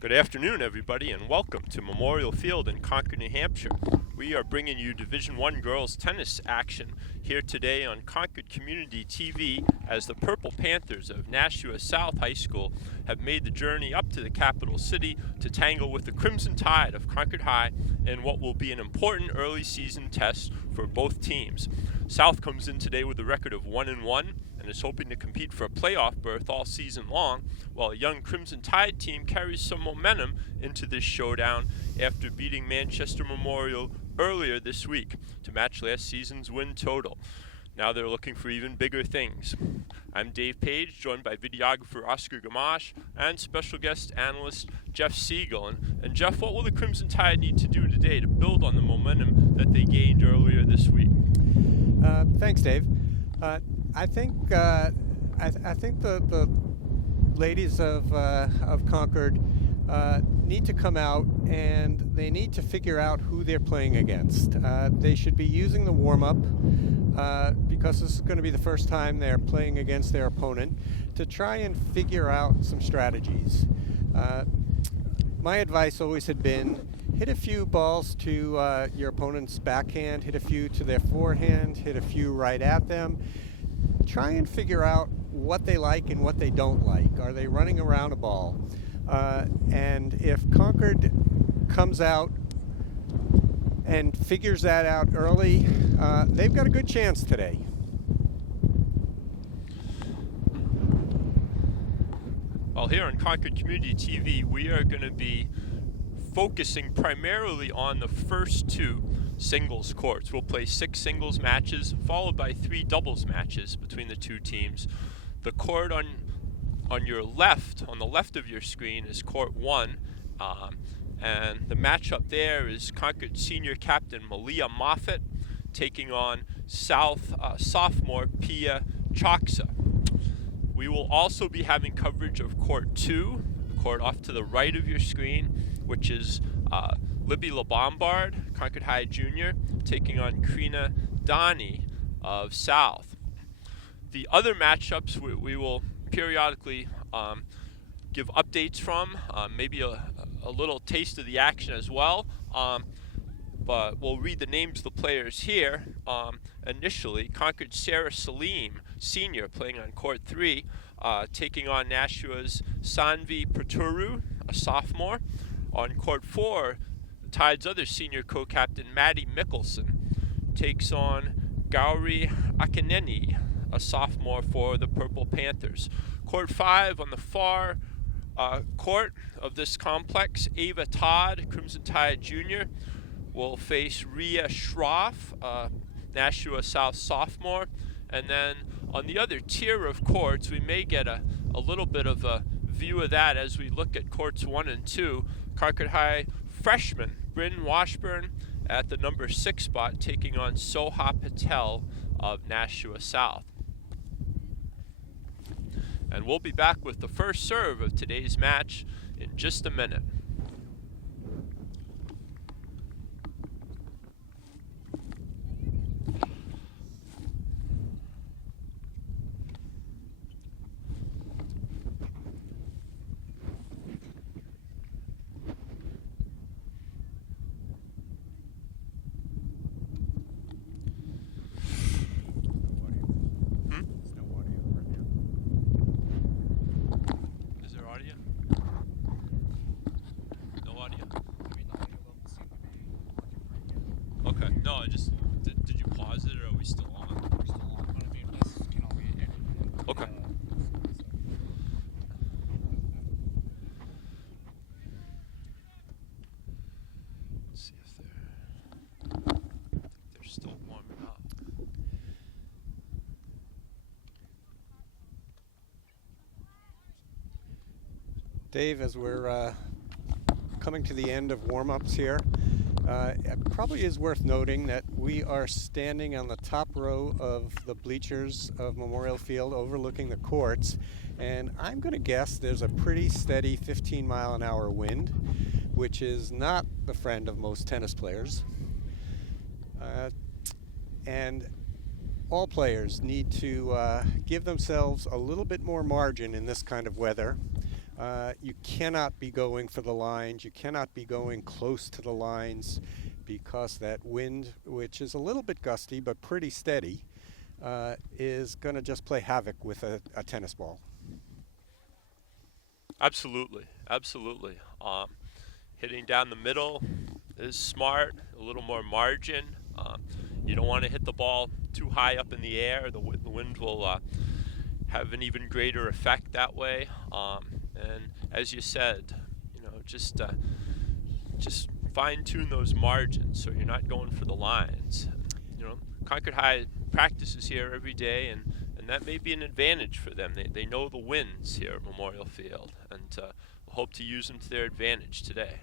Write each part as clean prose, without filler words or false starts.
Good afternoon, everybody, and welcome to Memorial Field in Concord, New Hampshire. We are bringing you Division I girls tennis action here today on Concord Community TV as the Purple Panthers of Nashua South High School have made the journey up to the capital city to tangle with the Crimson Tide of Concord High in what will be an important early season test for both teams. South comes in today with a record of 1-1 and is hoping to compete for a playoff berth all season long, while a young Crimson Tide team carries some momentum into this showdown after beating Manchester Memorial earlier this week to match last season's win total. Now they're looking for even bigger things. I'm Dave Page, joined by videographer Oscar Gamache and special guest analyst Jeff Siegel. And Jeff, what will the Crimson Tide need to do today to build on the momentum that they gained earlier this week? Thanks, Dave. I think the ladies of Concord need to come out and they need to figure out who they're playing against. They should be using the warm-up because this is going to be the first time they're playing against their opponent to try and figure out some strategies. My advice always had been hit a few balls to your opponent's backhand, hit a few to their forehand, hit a few right at them. Try and figure out what they like and what they don't like. Are they running around a ball? And if Concord comes out and figures that out early, they've got a good chance today. Well, here on Concord Community TV, we are going to be focusing primarily on the first two singles courts. We'll play 6 singles matches followed by 3 doubles matches between the two teams. The court on your left, on the left of your screen, is court 1, and the matchup there is Concord senior captain Malia Moffat taking on South sophomore Pia Choksa. We will also be having coverage of court 2, the court off to the right of your screen, which is Libby LeBombard, Concord High Junior, taking on Krina Donnie of South. The other matchups we will periodically give updates from, maybe a little taste of the action as well, but we'll read the names of the players here. Initially, Concord Sarah Salim, senior, playing on court 3, taking on Nashua's Sanvi Praturu, a sophomore. On court 4, the Tide's other senior co-captain, Maddie Mickelson, takes on Gauri Akineni, a sophomore for the Purple Panthers. Court 5, on the far court of this complex, Ava Todd, Crimson Tide Jr., will face Rhea Schroff, Nashua South sophomore. And then on the other tier of courts, we may get a little bit of a view of that as we look at courts 1 and 2. Concord High freshman Bryn Washburn at the number 6 spot, taking on Soha Patel of Nashua South. And we'll be back with the first serve of today's match in just a minute. No, did you pause it, or are we still on? We're still on. This can all be edited. Okay. Let's see if they're still warming up. Dave, as we're coming to the end of warm-ups here, it probably is worth noting that we are standing on the top row of the bleachers of Memorial Field overlooking the courts, and I'm going to guess there's a pretty steady 15-mile-an-hour wind, which is not the friend of most tennis players. And all players need to give themselves a little bit more margin in this kind of weather. You cannot be going for the lines. You cannot be going close to the lines because that wind, which is a little bit gusty but pretty steady, is going to just play havoc with a tennis ball. Absolutely, absolutely. Hitting down the middle is smart, a little more margin. You don't want to hit the ball too high up in the air. The wind will have an even greater effect that way. And as you said, just fine-tune those margins so you're not going for the lines. Concord High practices here every day, and that may be an advantage for them. They know the winds here at Memorial Field, and we'll hope to use them to their advantage today.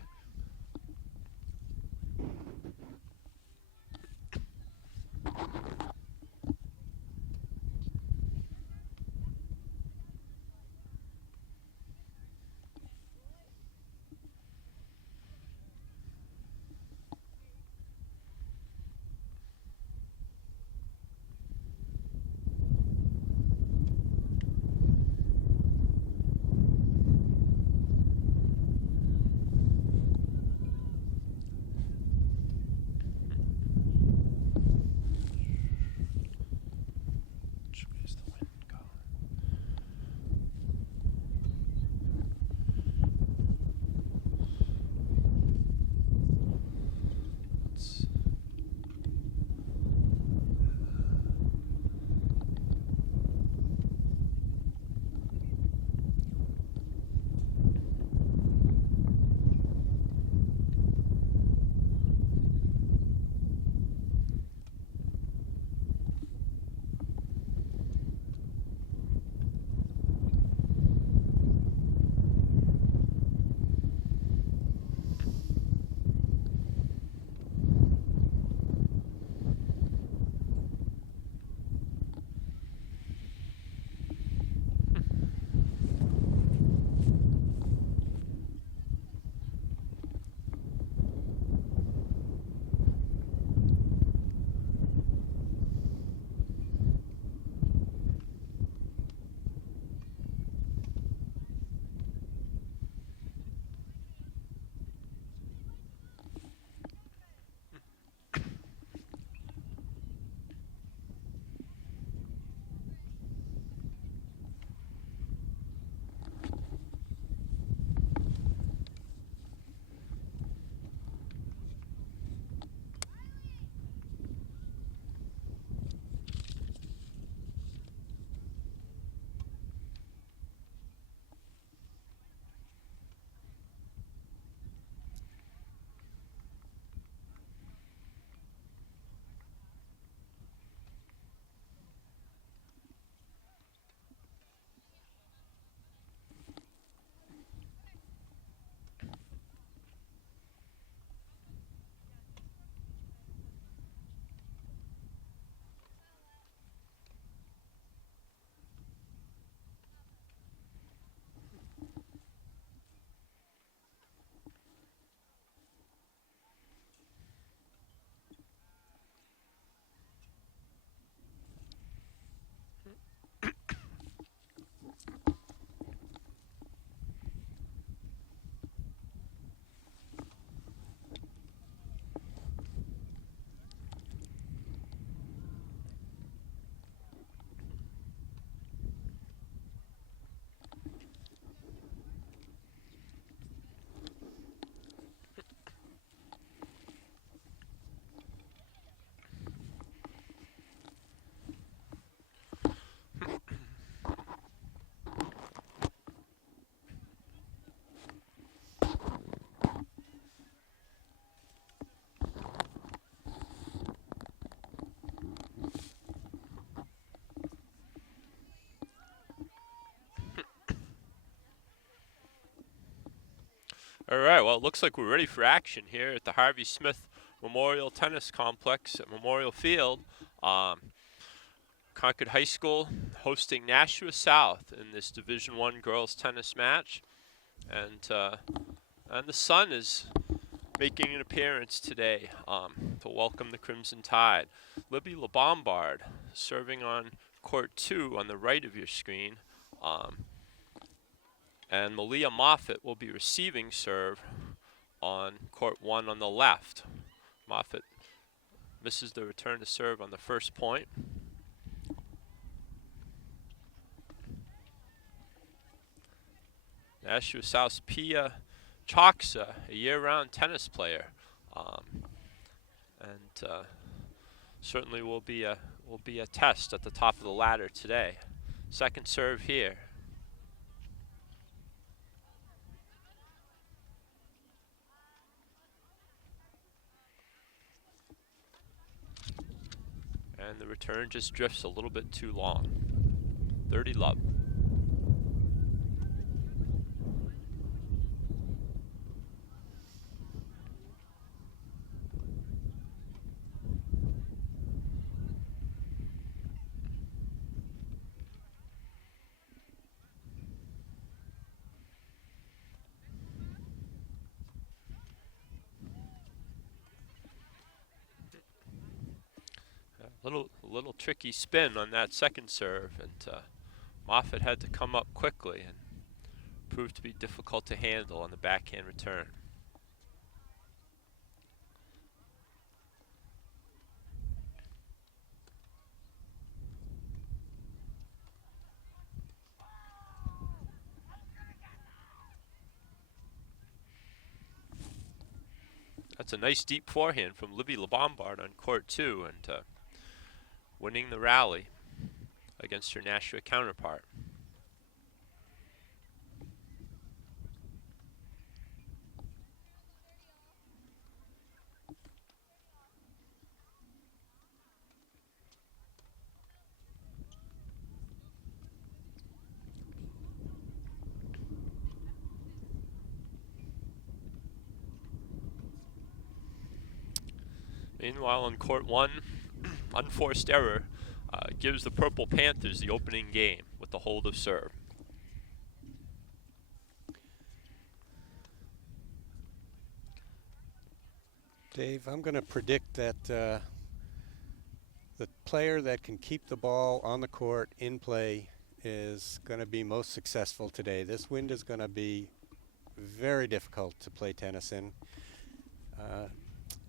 All right, well, it looks like we're ready for action here at the Harvey Smith Memorial Tennis Complex at Memorial Field. Concord High School hosting Nashua South in this Division I girls tennis match. And the sun is making an appearance today to welcome the Crimson Tide. Libby LeBombard serving on court 2 on the right of your screen. And Malia Moffat will be receiving serve on court 1 on the left. Moffat misses the return to serve on the first point. Nashua South's Pia Choksa, a year-round tennis player, and certainly will be a test at the top of the ladder today. Second serve here. And the return just drifts a little bit too long. 30-love. A little tricky spin on that second serve, and Moffat had to come up quickly and proved to be difficult to handle on the backhand return. That's a nice deep forehand from Libby LeBombard on court 2, and winning the rally against her Nashua counterpart. Meanwhile, on court 1, unforced error gives the Purple Panthers the opening game with the hold of serve. Dave, I'm going to predict that the player that can keep the ball on the court in play is going to be most successful today. This wind is going to be very difficult to play tennis in.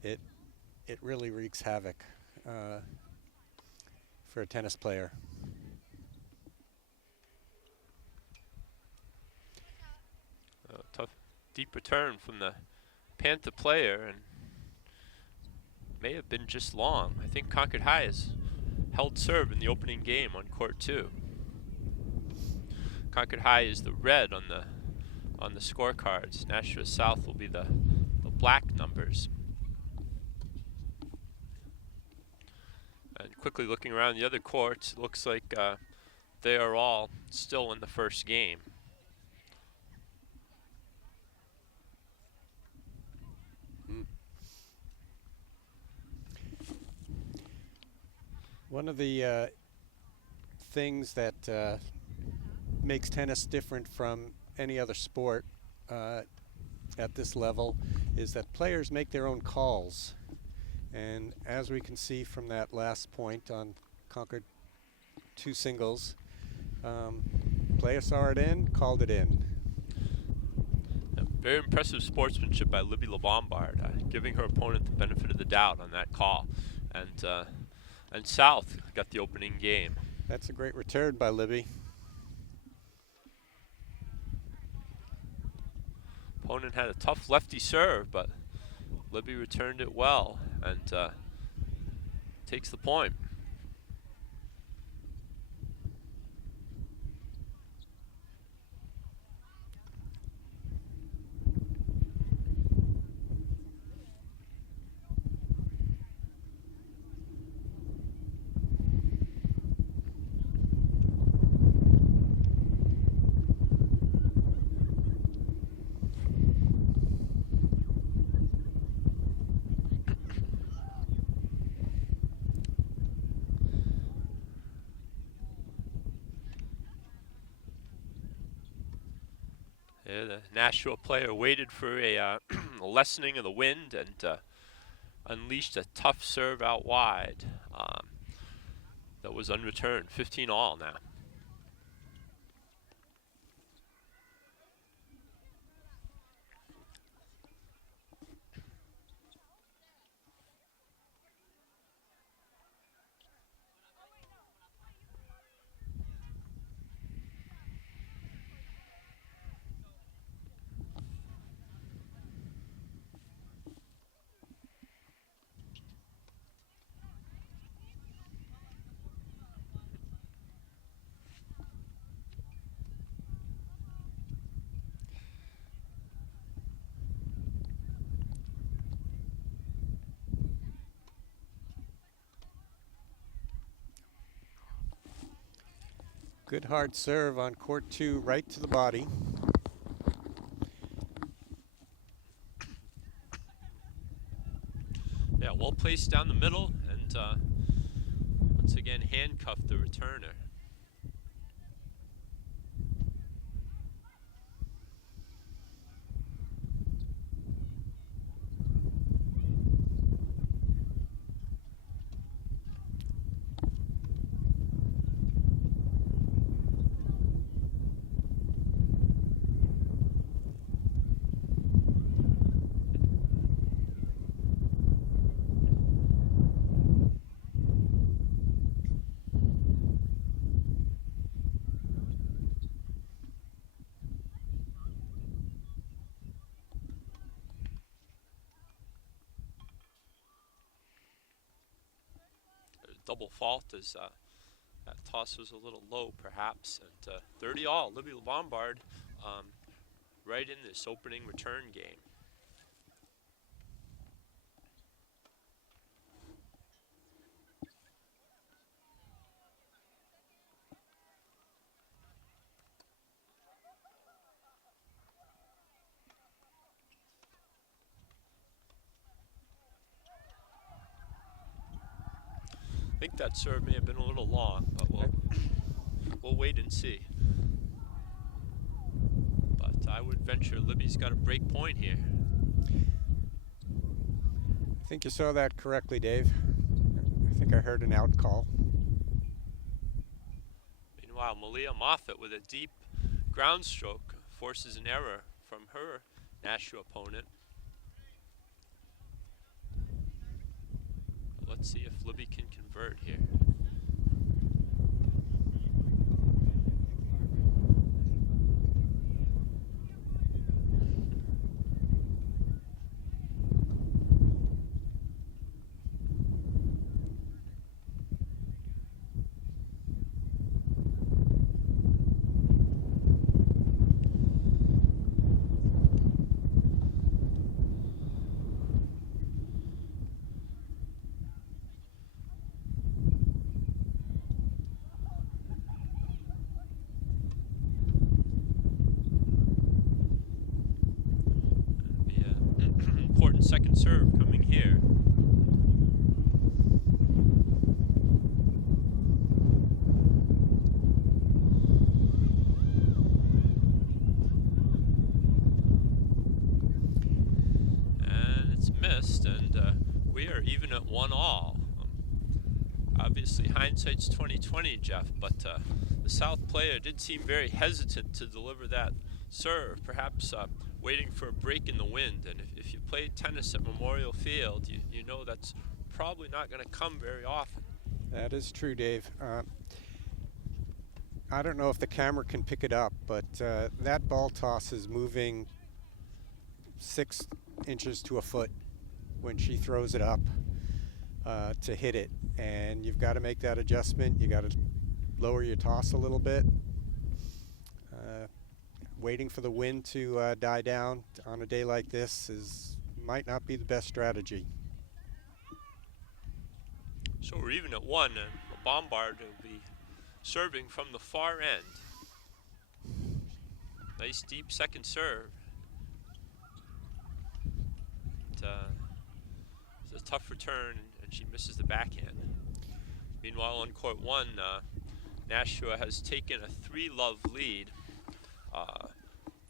It really wreaks havoc for a tennis player. Tough deep return from the Panther player, and may have been just long. I think Concord High has held serve in the opening game on court 2. Concord High is the red on the scorecards. Nashua South will be the black numbers. And quickly looking around the other courts, it looks like they are all still in the first game. One of the things that makes tennis different from any other sport at this level is that players make their own calls. And as we can see from that last point on Concord 2 singles, player saw it in, called it in. Very impressive sportsmanship by Libby LeBombard, giving her opponent the benefit of the doubt on that call. And South got the opening game. That's a great return by Libby. Opponent had a tough lefty serve, but Libby returned it well and takes the point. The Nashua player waited for a lessening of the wind and unleashed a tough serve out wide that was unreturned. 15 all now. Good hard serve on court 2, right to the body. Yeah, well placed down the middle, and once again handcuffed the returner. Double fault as that toss was a little low, perhaps. And 30 all, Libby Lombard right in this opening return game. I think that serve may have been a little long, but we'll wait and see. But I would venture Libby's got a break point here. I think you saw that correctly, Dave. I think I heard an out call. Meanwhile, Malia Moffat with a deep ground stroke forces an error from her Nashua opponent. Let's see if Libby can convert here. Second serve coming here. And it's missed, and we are even at 1-all. Obviously hindsight's 20/20, Jeff, but the South player did seem very hesitant to deliver that serve, perhaps waiting for a break in the wind. And if you play tennis at Memorial Field, you know that's probably not going to come very often. That is true, Dave. I don't know if the camera can pick it up, but that ball toss is moving 6 inches to a foot when she throws it up to hit it. And you've got to make that adjustment. You got to lower your toss a little bit. Waiting for the wind to die down on a day like this might not be the best strategy. So we're even at 1, and Lombard will be serving from the far end. Nice deep second serve. It's a tough return, and she misses the backhand. Meanwhile, on court 1, Nashua has taken a 3-love lead.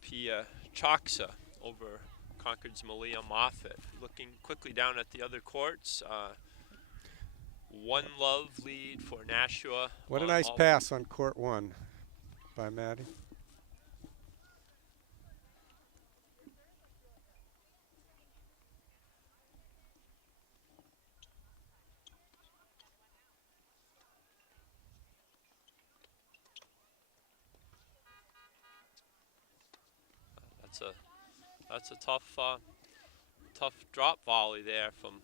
Pia Choksa over Concord's Malia Moffat. Looking quickly down at the other courts, 1-love lead for Nashua. What a nice pass on court 1 by Maddie. That's a tough drop volley there from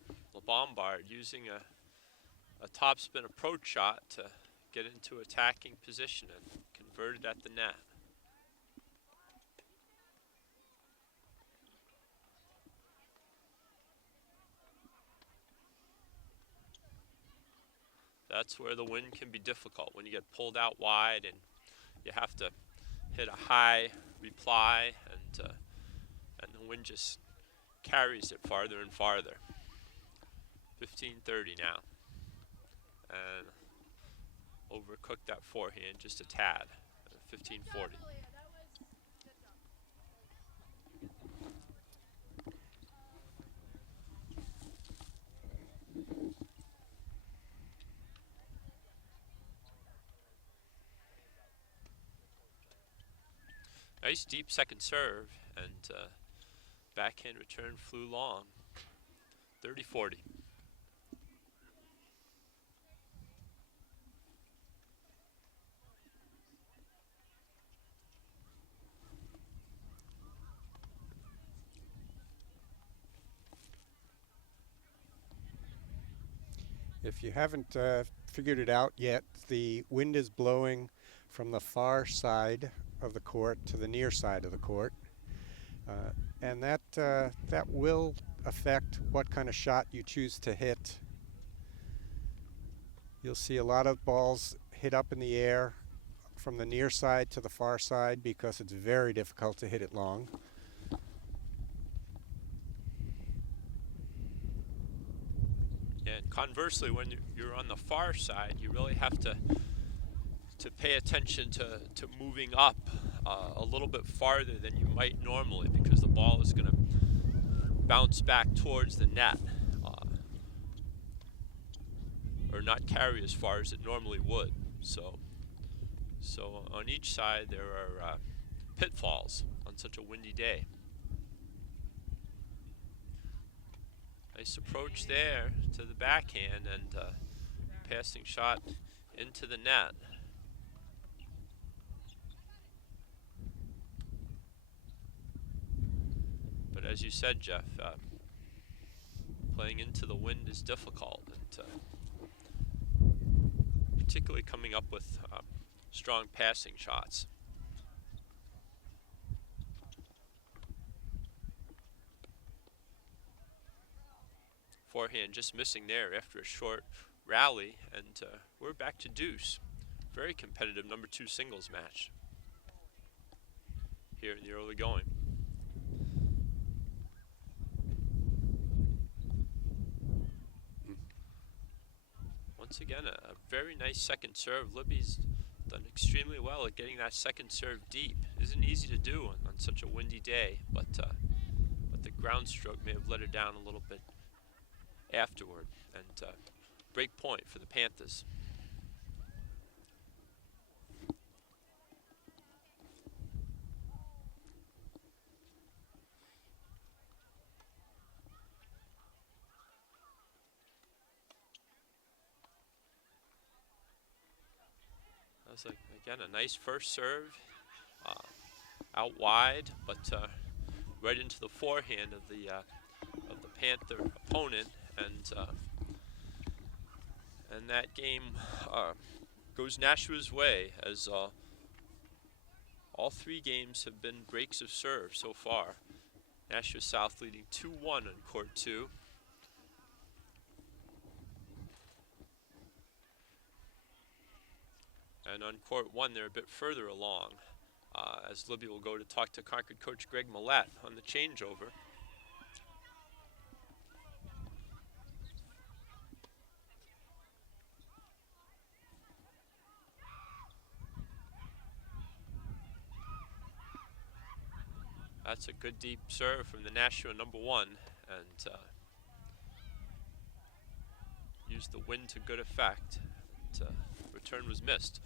Lombard, using a topspin approach shot to get into attacking position and convert it at the net. That's where the wind can be difficult, when you get pulled out wide and you have to hit a high reply, and the wind just carries it farther and farther. 15:30 now, and overcooked that forehand just a tad. 15:40. Nice deep second serve, and backhand return flew long. 30-40. If you haven't figured it out yet, the wind is blowing from the far side of the court to the near side of the court, and that will affect what kind of shot you choose to hit. You'll see a lot of balls hit up in the air from the near side to the far side because it's very difficult to hit it long. Yeah, and conversely, when you're on the far side, you really have to pay attention to moving up a little bit farther than you might normally, because the ball is going to bounce back towards the net, or not carry as far as it normally would. So on each side there are pitfalls on such a windy day. Nice approach there to the backhand, and passing shot into the net. But as you said, Jeff, playing into the wind is difficult, and particularly coming up with strong passing shots. Forehand just missing there after a short rally, and we're back to deuce. Very competitive number 2 singles match here in the early going. Once again, a very nice second serve. Libby's done extremely well at getting that second serve deep. Isn't easy to do on such a windy day, but the ground stroke may have let her down a little bit afterward, and break point for the Panthers. That was again a nice first serve, out wide, but right into the forehand of the Panther opponent, and that game goes Nashua's way, as all 3 games have been breaks of serve so far. Nashua South leading 2-1 on court 2. And on court 1, they're a bit further along, as Libby will go to talk to Concord coach Greg Millette on the changeover. That's a good deep serve from the Nashua number 1, and used the wind to good effect. And, return was missed.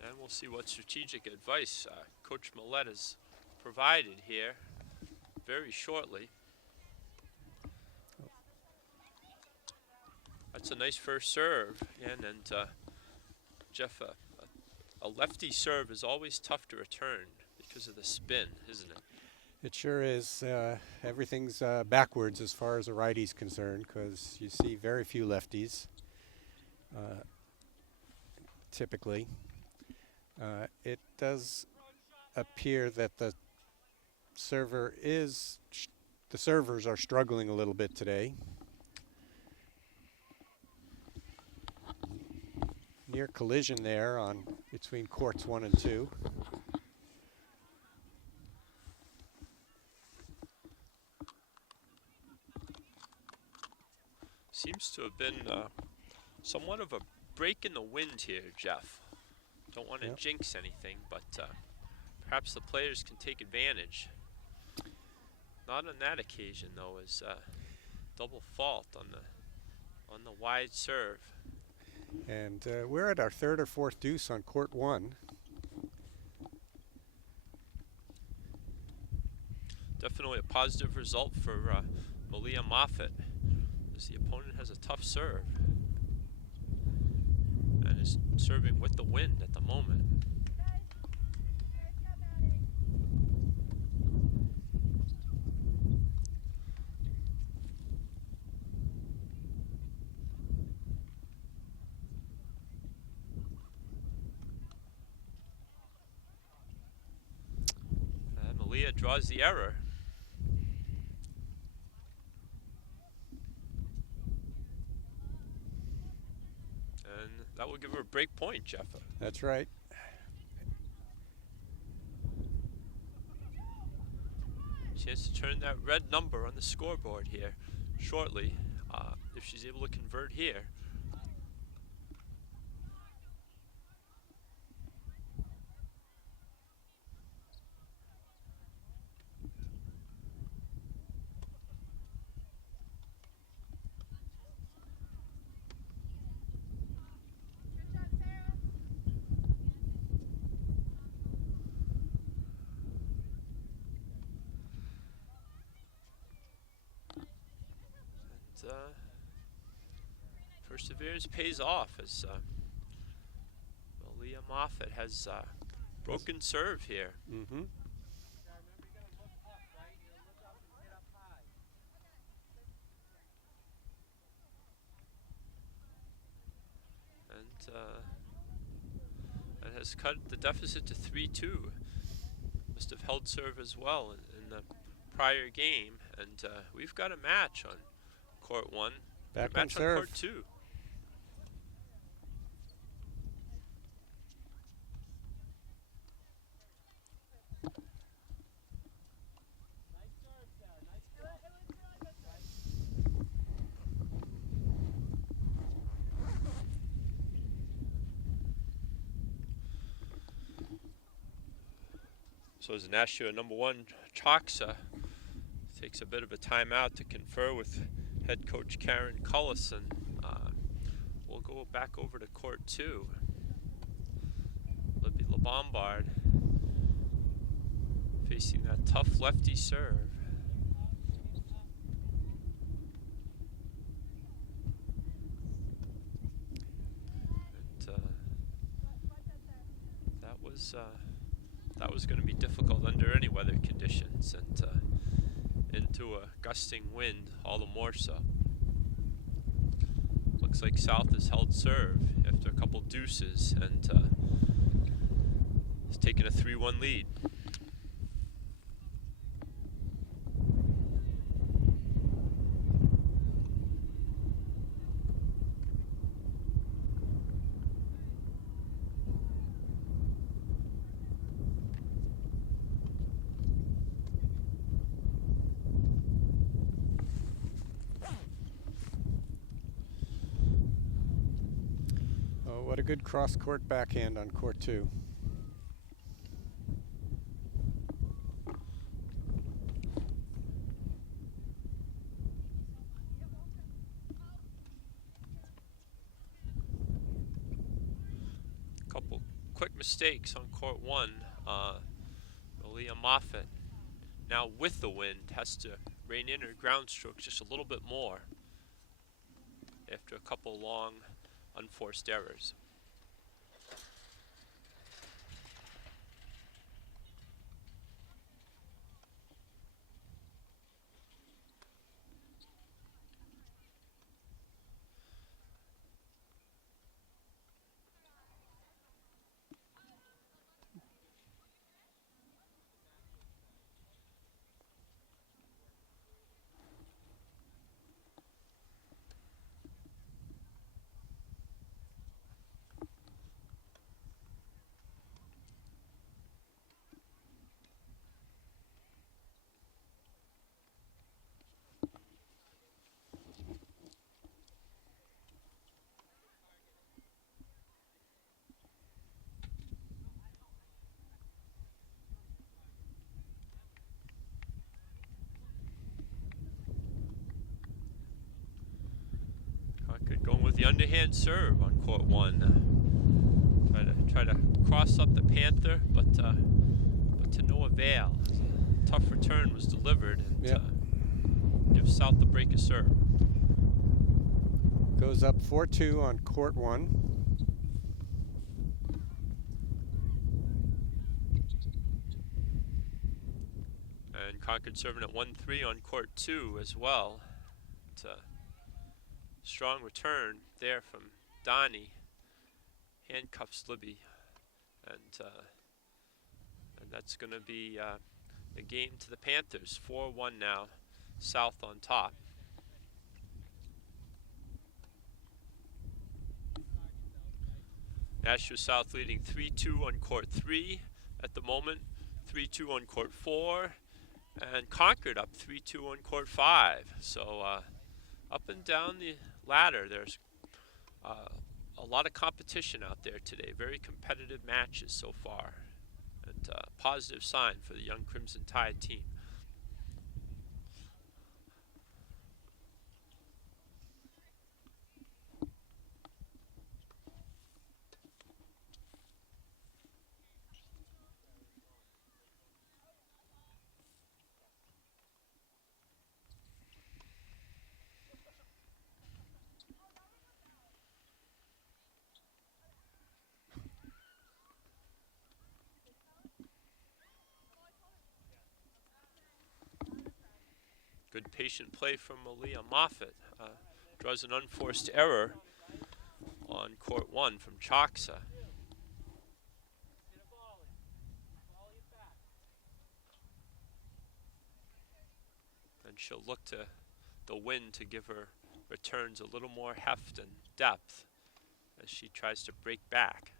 And we'll see what strategic advice Coach Millette has provided here very shortly. That's a nice first serve, and Jeff, a lefty serve is always tough to return because of the spin, isn't it? It sure is. Everything's backwards as far as a righty's concerned, because you see very few lefties. Typically, it does appear that the servers are struggling a little bit today. Near collision there on between courts 1 and 2. Seems to have been somewhat of a break in the wind here, Jeff. Don't want to jinx anything, but perhaps the players can take advantage. Not on that occasion, though, as double fault on the wide serve. And we're at our 3rd or 4th deuce on court 1. Definitely a positive result for Malia Moffat, as the opponent has a tough serve and is serving with the wind at the moment. And Malia draws the error. That will give her a break point, Jeff. That's right. Chance to turn that red number on the scoreboard here shortly, if she's able to convert here. Perseverance pays off as Malia Moffat has broken serve here. Mm-hmm. And has cut the deficit to 3-2. Must have held serve as well in the prior game, and we've got a match on court 1. Back a match on serve. Court 2. So as Nashua #1 Choxa takes a bit of a timeout to confer with head coach Karen Cullison, we'll go back over to court 2. Libby LeBombard facing that tough lefty serve. And that was going to be difficult under any weather conditions, and into a gusting wind all the more so. Looks like South has held serve after a couple deuces and has taken a 3-1 lead. What a good cross-court backhand on court 2. Couple quick mistakes on court 1. Malia Moffat, now with the wind, has to rein in her ground strokes just a little bit more after a couple long unforced errors. the underhand serve on court 1. Try to cross up the Panther, but to no avail. Tough return was delivered, and gives South the break a serve. Goes up 4-2 on court 1. And Concord serving at 1-3 on court 2 as well. It's a strong return there from Donnie. Handcuffs Libby, and that's going to be a game to the Panthers. 4-1 now, South on top. Nashua South leading 3-2 on court 3 at the moment, 3-2 on court 4, and Concord up 3-2 on court 5. So up and down the ladder, there's a lot of competition out there today. Very competitive matches so far, and positive sign for the young Crimson Tide team. Good patient play from Malia Moffat. Draws an unforced error on court 1 from Choksa. And she'll look to the wind to give her returns a little more heft and depth as she tries to break back.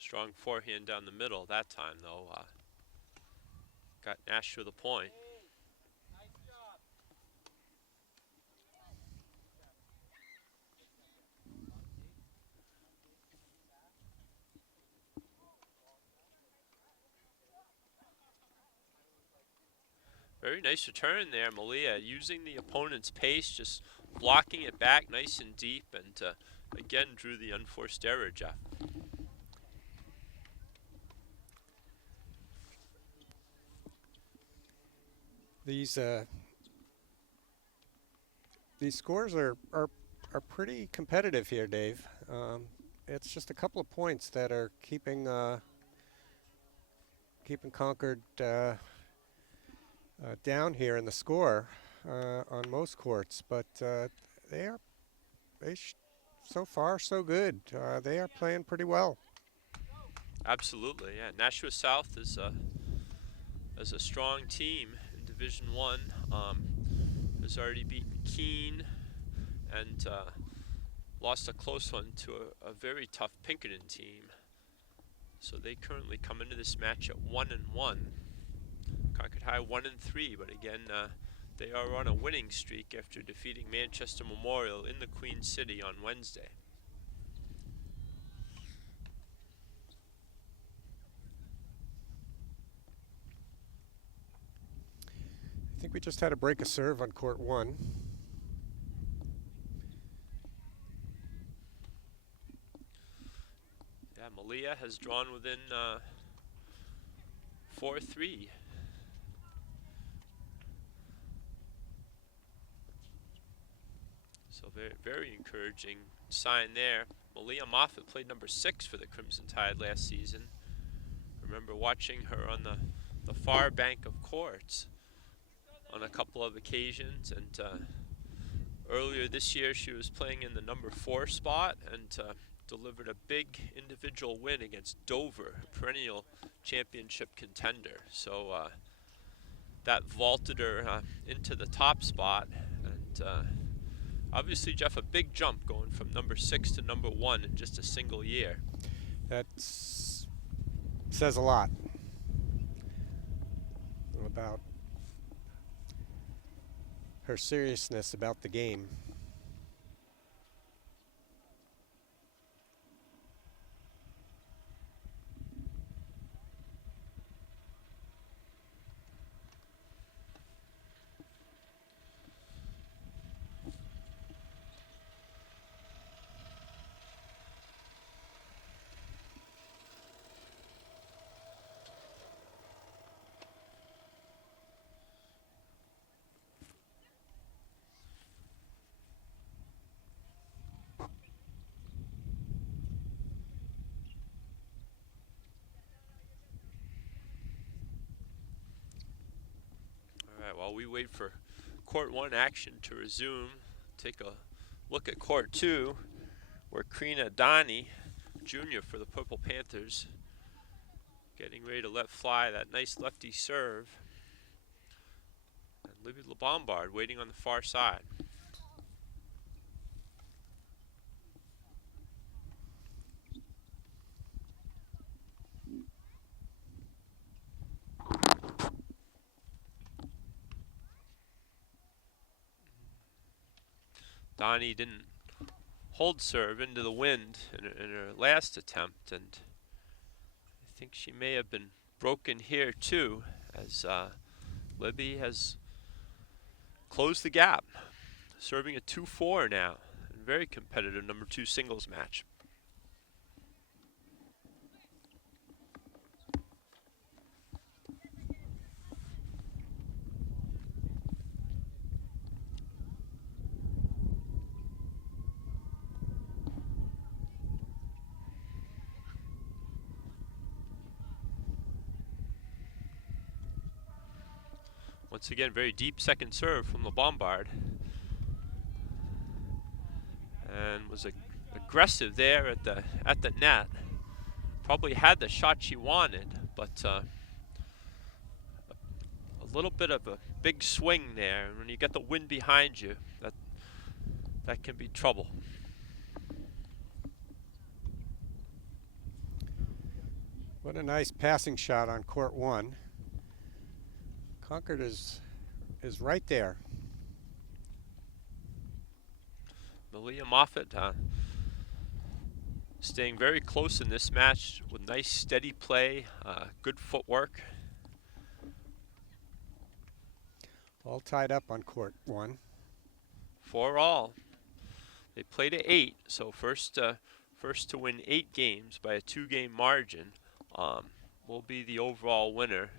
Strong forehand down the middle that time, though. Got Nashua the point. Very nice return there, Malia, using the opponent's pace, just blocking it back nice and deep, and again drew the unforced error, Jeff. These scores are pretty competitive here, Dave. It's just a couple of points that are keeping Concord down here in the score on most courts, but so far so good. They are playing pretty well. Absolutely, yeah. Nashua South is a strong team in Division I. Has already beaten Keene and lost a close one to a very tough Pinkerton team. So they currently come into this match at 1-1. Concord High 1-3, but again, they are on a winning streak after defeating Manchester Memorial in the Queen City on Wednesday. I think we just had a break a serve on court 1. Yeah, Malia has drawn within 4-3. So very, very encouraging sign there. Malia Moffat played number 6 for the Crimson Tide last season. Remember watching her on the far bank of courts on a couple of occasions, and earlier this year she was playing in the number 4 spot and delivered a big individual win against Dover, a perennial championship contender. So that vaulted her into the top spot, and obviously, Jeff, a big jump going from number 6 to number 1 in just a single year. That says a lot about her seriousness about the game. while we wait for Court 1 action to resume, take a look at Court 2, where Krina Donnie, Jr. for the Purple Panthers, getting ready to let fly that nice lefty serve. And Libby LeBombard waiting on the far side. Donnie didn't hold serve into the wind in her last attempt, and I think she may have been broken here too, as Libby has closed the gap, serving a 2-4 now. Very competitive number 2 singles match. Once again, very deep second serve from LeBombard. And was aggressive there at the net. Probably had the shot she wanted, but a little bit of a big swing there. And when you get the wind behind you, that can be trouble. What a nice passing shot on Court 1. Concord is right there. Malia Moffat staying very close in this match with nice steady play, good footwork. All tied up on Court 1. 4-all. They played at 8, so first to win 8 games by a 2-game margin will be the overall winner.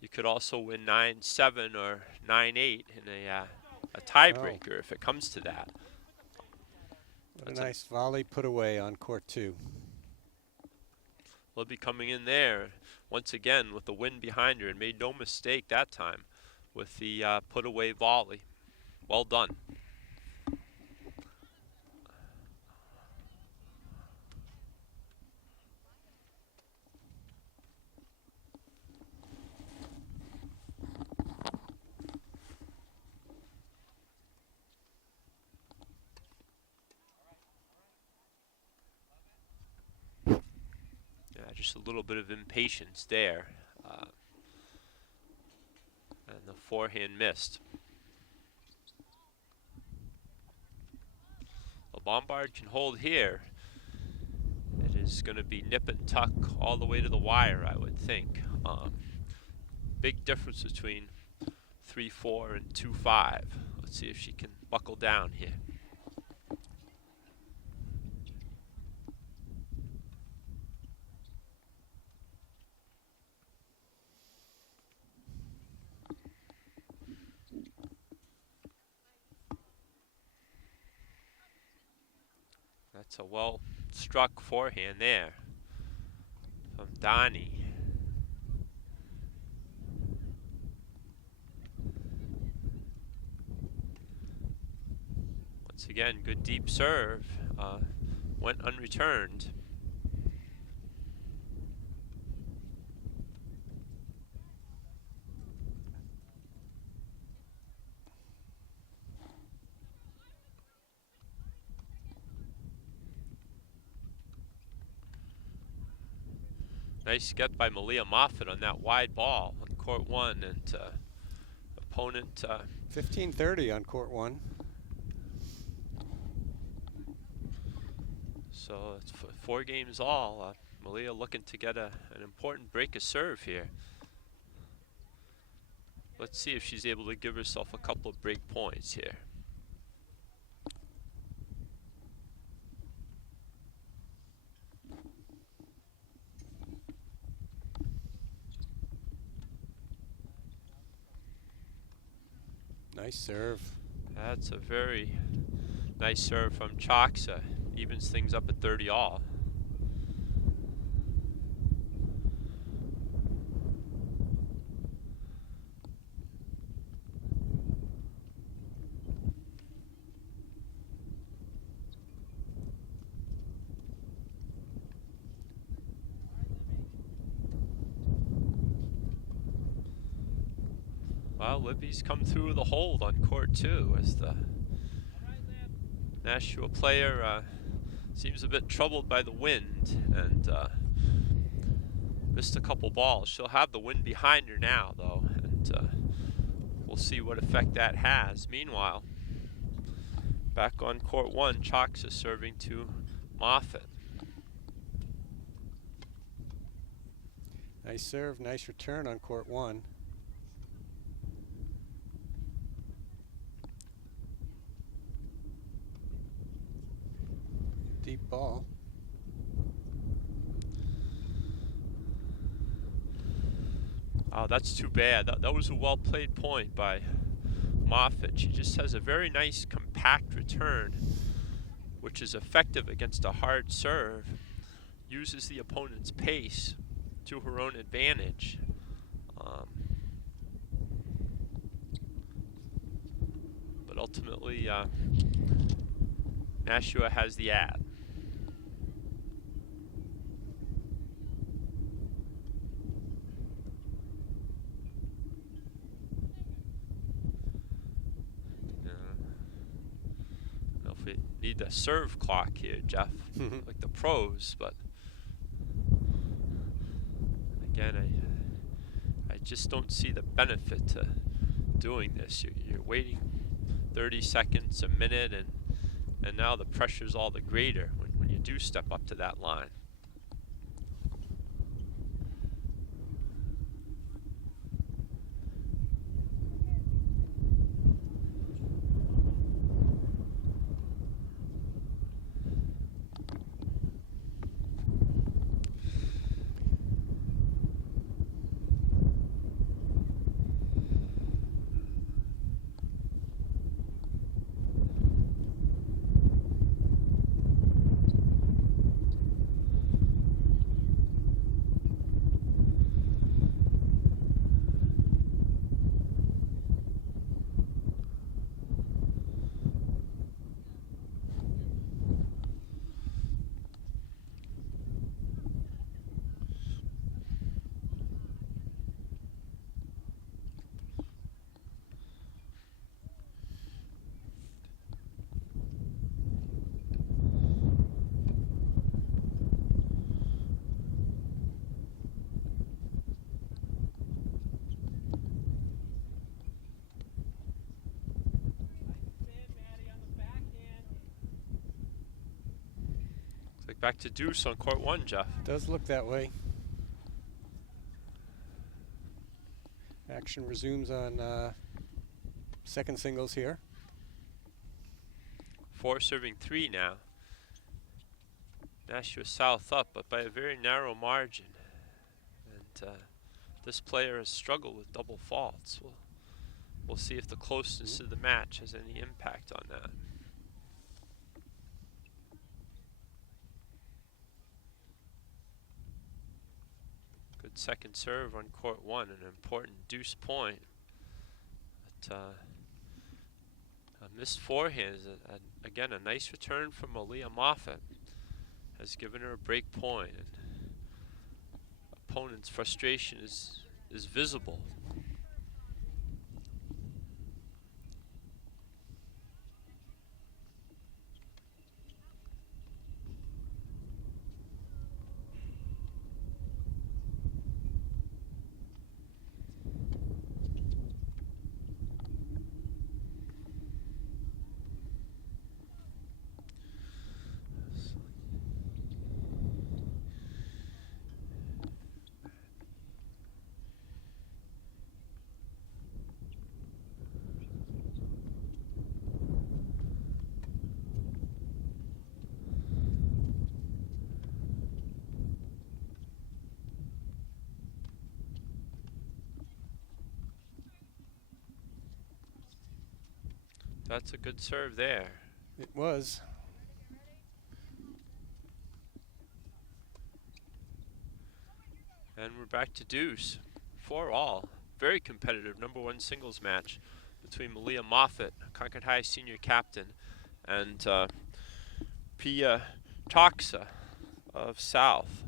You could also win 9-7 or 9-8 in a tiebreaker if it comes to that. What a nice volley put away on Court 2. Libby coming in there once again with the wind behind her and made no mistake that time with the put away volley. Well done. Just a little bit of impatience there. And the forehand missed. LeBombard can hold here. It is going to be nip and tuck all the way to the wire, I would think. Big difference between 3-4 and 2-5. Let's see if she can buckle down here. That's a well struck forehand there from Donnie. Once again, good deep serve, went unreturned. Nice get by Malia Moffat on that wide ball on Court 1, and opponent 15-30 on Court 1. So it's 4 games all. Malia looking to get an important break of serve here. Let's see if she's able to give herself a couple of break points here. Nice serve. That's a very nice serve from Choxa. Evens things up at 30-all. Well, Libby's come through the hold on court 2 as the Nashua player seems a bit troubled by the wind and missed a couple balls. She'll have the wind behind her now, though, and we'll see what effect that has. Meanwhile, back on court 1, Chalks is serving to Moffat. Nice serve, nice return on court 1. Deep ball. Oh, that's too bad. That was a well-played point by Moffat. She just has a very nice compact return, which is effective against a hard serve. Uses the opponent's pace to her own advantage. But ultimately, Nashua has the ad. Need a serve clock here, Jeff, like the pros, but again, I just don't see the benefit to doing this. You're waiting 30 seconds, a minute, and now the pressure's all the greater when you do step up to that line. Back to deuce on court 1, Jeff. Does look that way. Action resumes on second singles here. 4 serving 3 now. Nashua South up, but by a very narrow margin. And this player has struggled with double faults. We'll see if the closeness of the match has any impact on that. Second serve on court 1, an important deuce point. But a missed forehand is again a nice return from Aaliyah Moffat has given her a break point, and opponent's frustration is visible. That's a good serve there. It was. And we're back to deuce. 4-all. Very competitive #1 singles match between Malia Moffat, Concord High senior captain, and Pia Toxa of South.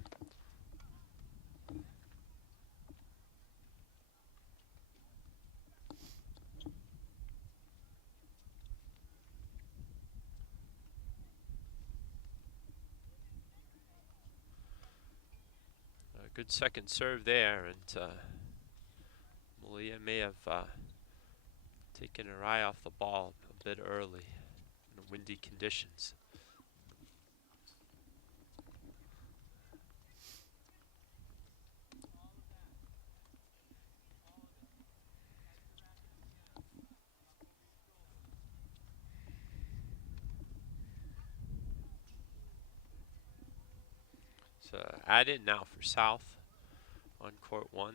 A good second serve there, and Malia may have taken her eye off the ball a bit early in the windy conditions. So add in now for South on court 1.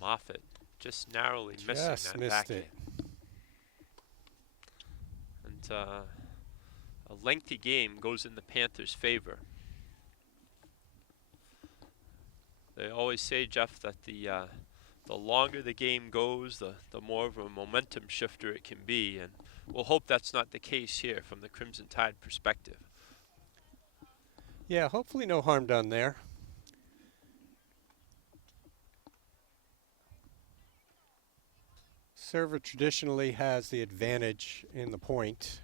Moffat just narrowly missing Just that missed backhand. it. And a lengthy game goes in the Panthers' favor. They always say, Jeff, that the longer the game goes, the more of a momentum shifter it can be, and we'll hope that's not the case here from the Crimson Tide perspective. Yeah, hopefully no harm done there. Server traditionally has the advantage in the point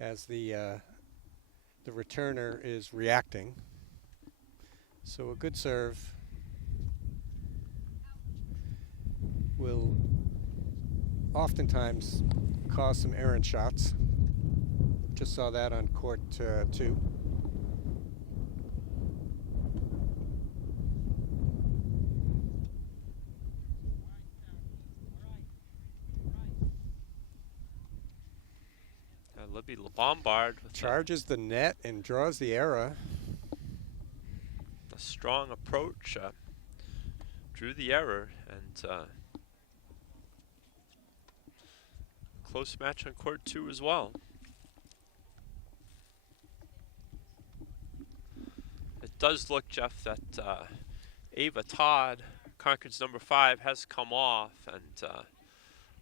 as the returner is reacting. So a good serve will oftentimes cause some errant shots. Just saw that on court 2. Libby LeBombard with Charges the net and draws the error. a strong approach, drew the error, and close match on court 2 as well. It does look, Jeff, that Ava Todd, Concord's number 5, has come off, and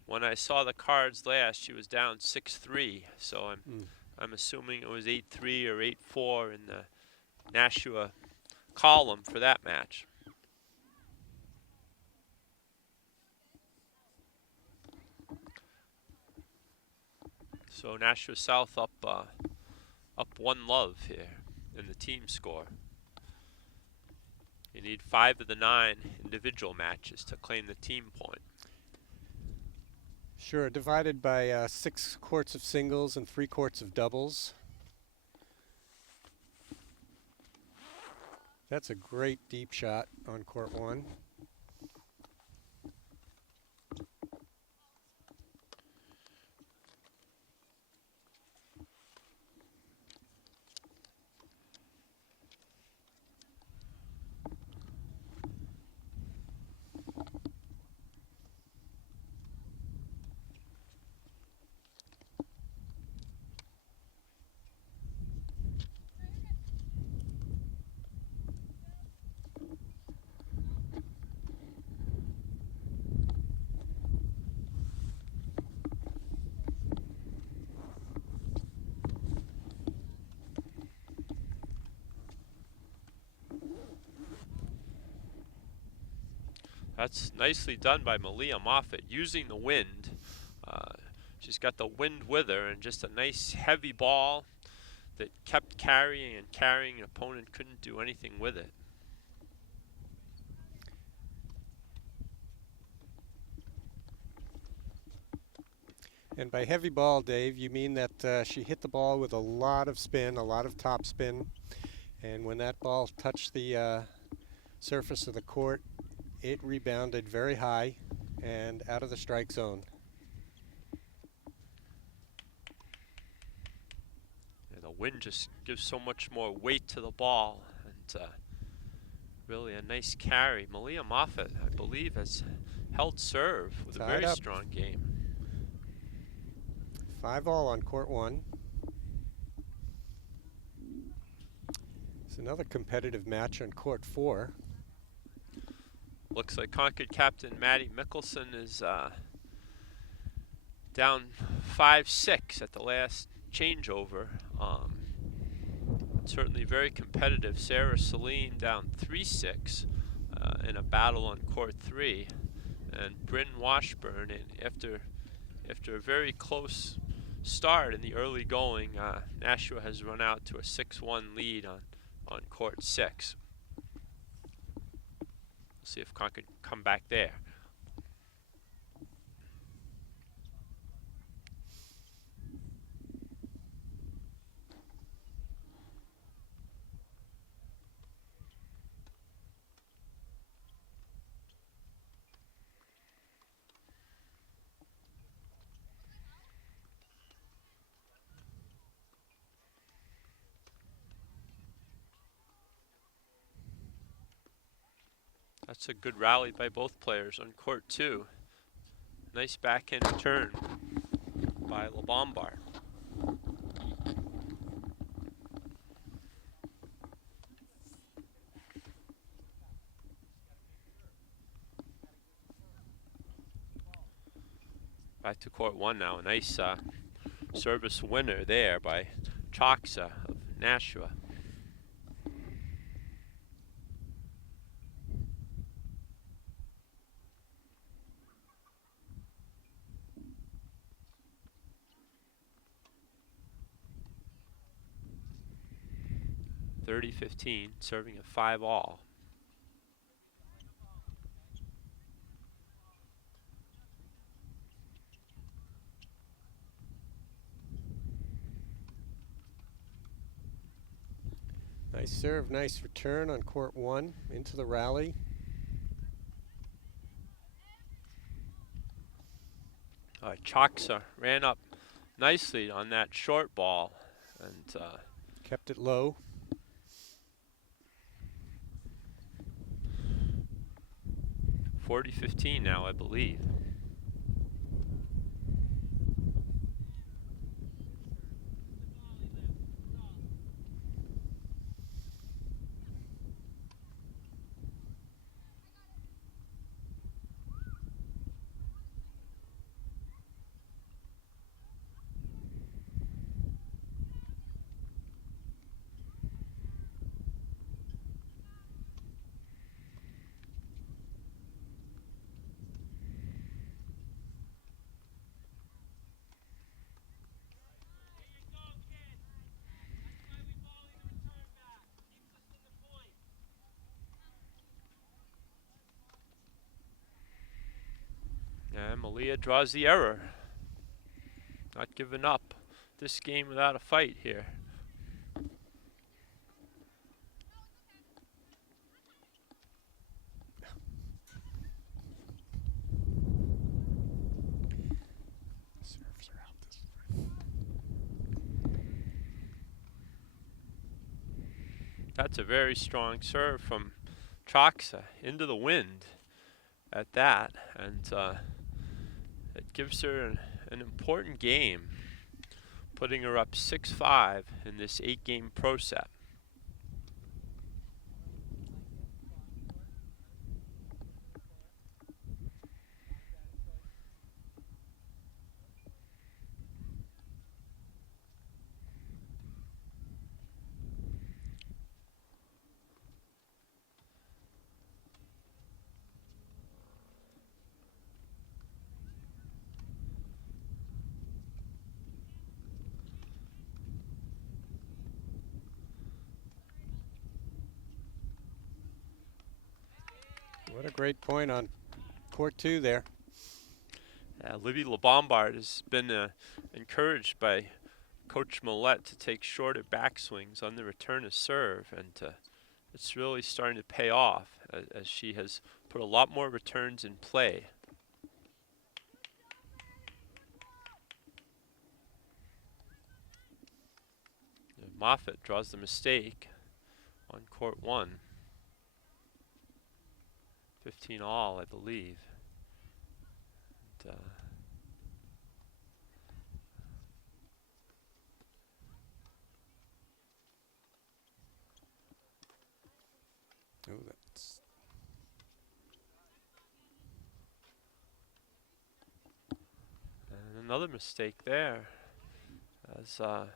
when I saw the cards last, she was down 6-3, so I'm assuming it was 8-3 or 8-4 in the Nashua column for that match. So Nashua South up 1-love here in the team score. You need 5 of the 9 individual matches to claim the team point. Sure, divided by 6 courts of singles and 3 courts of doubles. That's a great deep shot on court 1. That's nicely done by Malia Moffat, using the wind. She's got the wind with her, and just a nice heavy ball that kept carrying and carrying. An opponent couldn't do anything with it. And by heavy ball, Dave, you mean that she hit the ball with a lot of spin, a lot of top spin, and when that ball touched the surface of the court, it rebounded very high and out of the strike zone. Yeah, the wind just gives so much more weight to the ball, and really a nice carry. Malia Moffat, I believe, has held serve with a very strong game. 5-all on court 1. It's another competitive match on court 4. Looks like Concord captain Maddie Mickelson is down 5-6 at the last changeover. certainly very competitive. Sarah Celine down 3-6 in a battle on court 3, and Bryn Washburn, after a very close start in the early going, Nashua has run out to a 6-1 lead on court 6. We'll see if Concord can come back there. That's a good rally by both players on court 2. Nice backhand return by LeBombard. Back to court 1 now. A nice service winner there by Choxa of Nashua. (30-15), serving at 5-all. Nice serve, nice return on court 1 into the rally. Choxa ran up nicely on that short ball and kept it low. (40-15) now, I believe. And Malia draws the error. Not giving up this game without a fight here. Serves are out this time. That's a very strong serve from Choxa into the wind at that, and it gives her an important game, putting her up 6-5 in this 8-game pro set. What a great point on court 2 there. Libby LeBombard has been encouraged by Coach Millette to take shorter backswings on the return of serve, and it's really starting to pay off as she has put a lot more returns in play. Moffett draws the mistake on court 1. 15-all, I believe. And, oh, that's and another mistake there, as at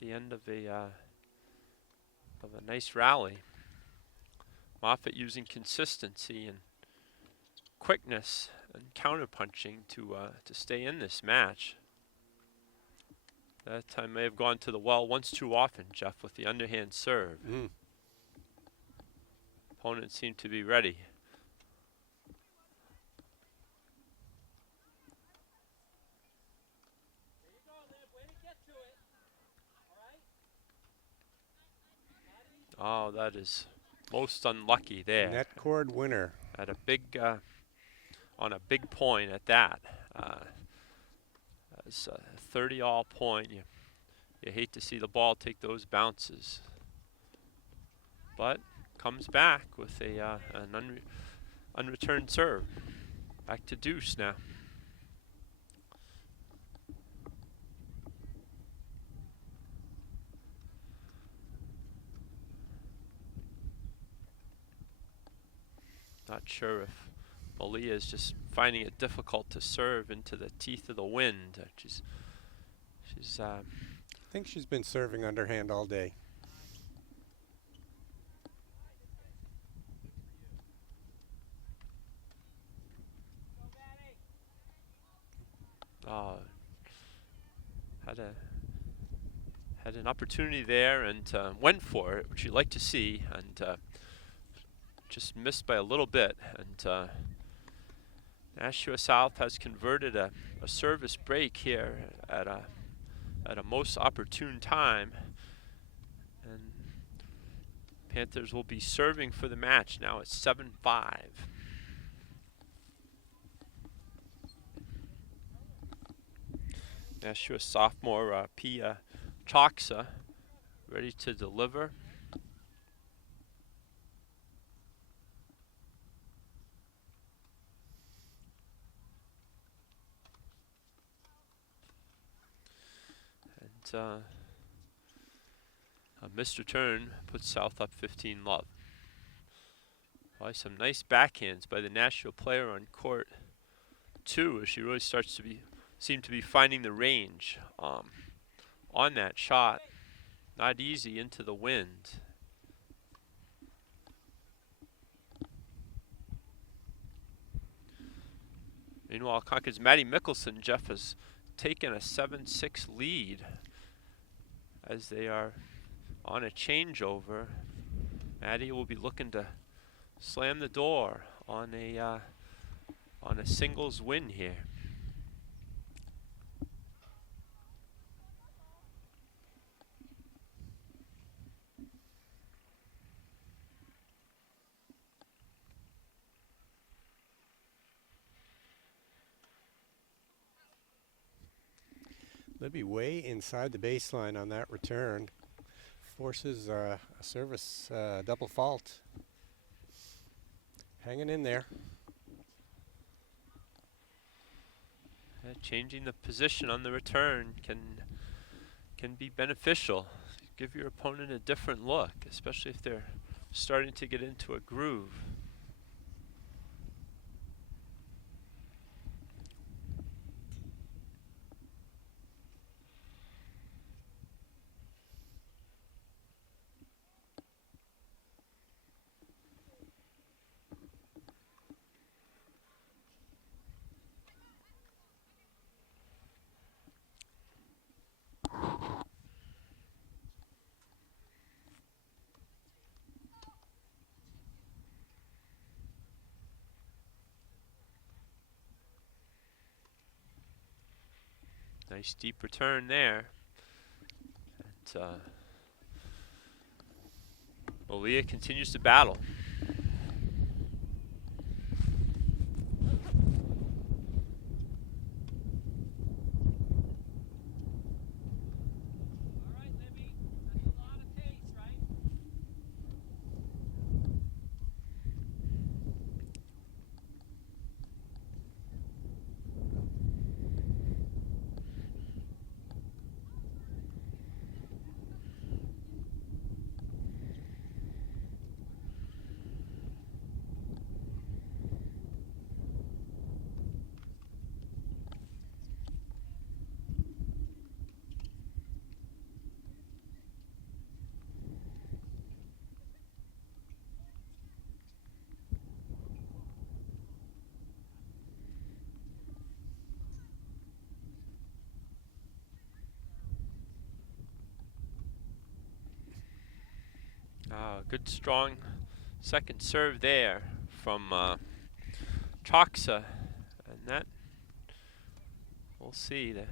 the end of a nice rally. Moffat using consistency and quickness and counterpunching to stay in this match. That time may have gone to the well once too often, Jeff, with the underhand serve. Opponent seemed to be ready. Oh, that is most unlucky there. Net cord winner. At a big, on a big point at that. As a 30-all point, you hate to see the ball take those bounces. But comes back with an unreturned serve. Back to deuce now. Not sure if Malia is just finding it difficult to serve into the teeth of the wind. She's I think she's been serving underhand all day. Had an opportunity there and went for it, which you like to see, and just missed by a little bit. And Nashua South has converted a service break here at a most opportune time, and Panthers will be serving for the match now at 7-5. Nashua sophomore Pia Choksa ready to deliver. And a missed return puts South up 15-love. Some nice backhands by the Nashua player on court 2 as she really starts to seem to be finding the range on that shot. Not easy into the wind. Meanwhile, Concord's Maddie Mickelson, Jeff, has taken a 7-6 lead as they are on a changeover. Maddie will be looking to slam the door on a singles win here. They'll be way inside the baseline on that return. Forces a service double fault. Hanging in there. Changing the position on the return can be beneficial. Give your opponent a different look, especially if they're starting to get into a groove. Nice deep return there. And Malia continues to battle. Good strong second serve there from Troxa, and that, we'll see. The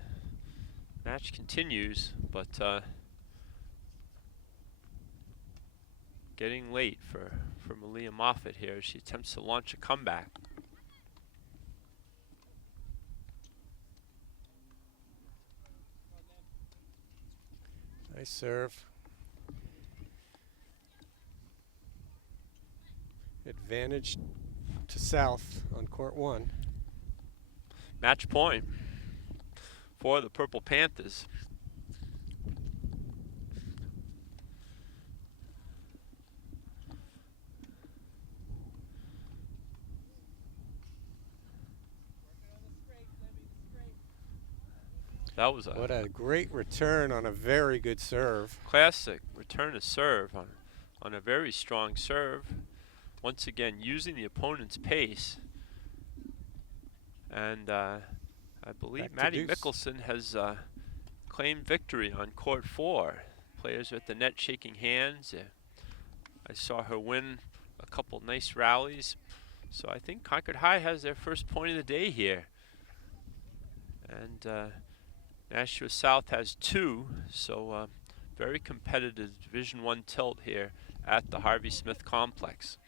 match continues, but getting late for Malia Moffat here as she attempts to launch a comeback. Nice serve. Advantage to South on court 1. Match point for the Purple Panthers. That was what a great return on a very good serve. Classic return to serve on a very strong serve. Once again, using the opponent's pace. And I believe Maddie Mickelson has claimed victory on court 4. Players are at the net shaking hands. I saw her win a couple nice rallies. So I think Concord High has their first point of the day here. And Nashua South has 2, so very competitive Division I tilt here at the Harvey Smith Complex.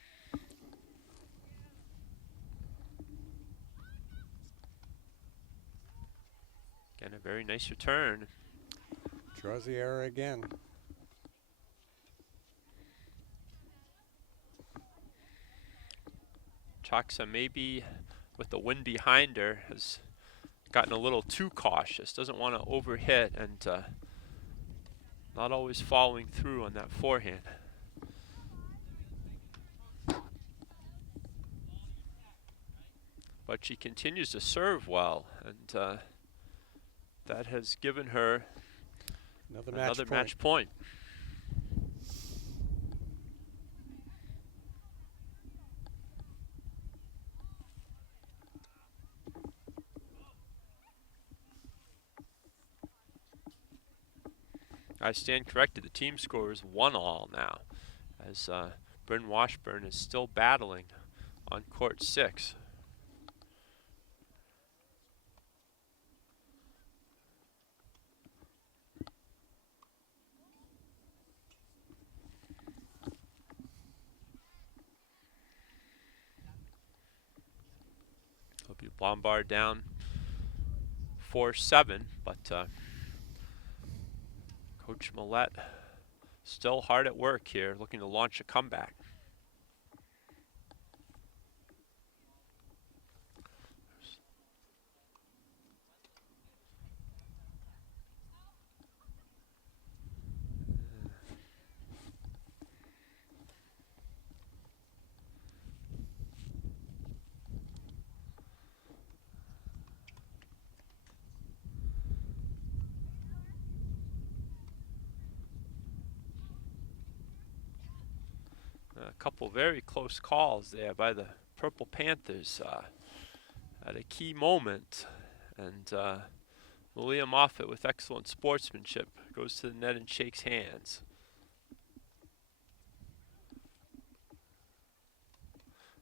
Again, a very nice return. Draws the error again. Troxa, maybe with the wind behind her, has gotten a little too cautious, doesn't want to overhit, and not always following through on that forehand. But she continues to serve well, and that has given her another match point. I stand corrected. The team score is 1-all now, as Bryn Washburn is still battling on court 6. He'll be Lombard down 4-7, but Coach Millette still hard at work here, looking to launch a comeback. A couple very close calls there by the Purple Panthers at a key moment, and Malia Moffat, with excellent sportsmanship, goes to the net and shakes hands.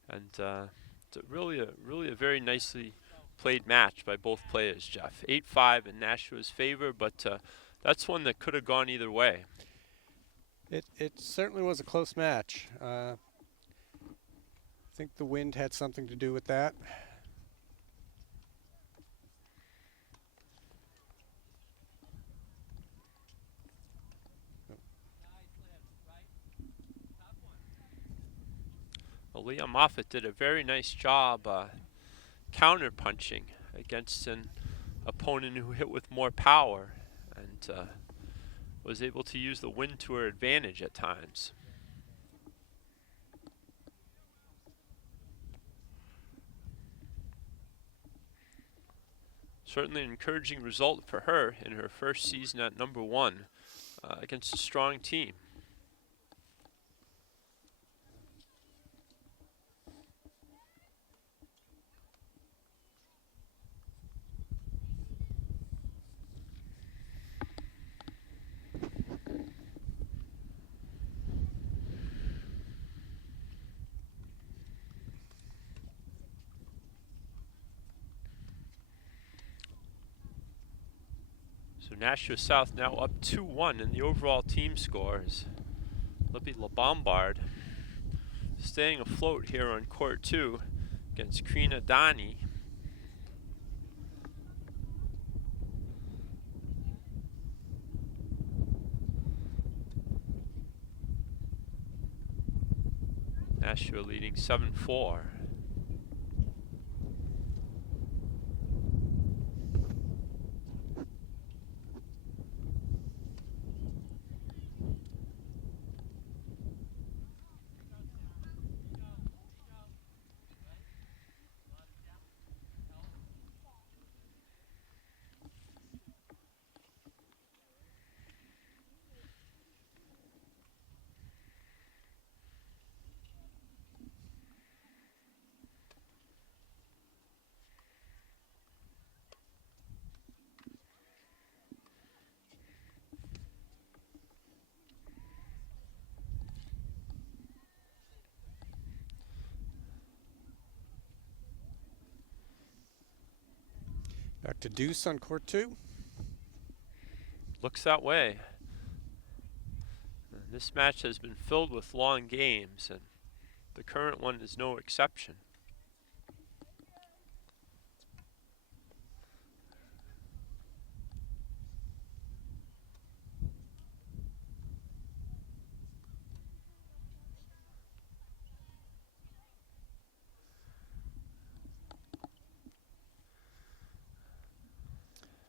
And it's really a very nicely played match by both players, Jeff. 8-5 in Nashua's favor, but that's one that could have gone either way. It certainly was a close match. I think the wind had something to do with that. Malia Moffat did a very nice job counter-punching against an opponent who hit with more power, and was able to use the wind to her advantage at times. Certainly an encouraging result for her in her first season at number 1 against a strong team. So Nashua South now up 2-1 in the overall team scores. Libby LaBombard staying afloat here on court 2 against Krina Dani. Nashua leading 7-4. Back to deuce on court 2. Looks that way. And this match has been filled with long games, and the current one is no exception.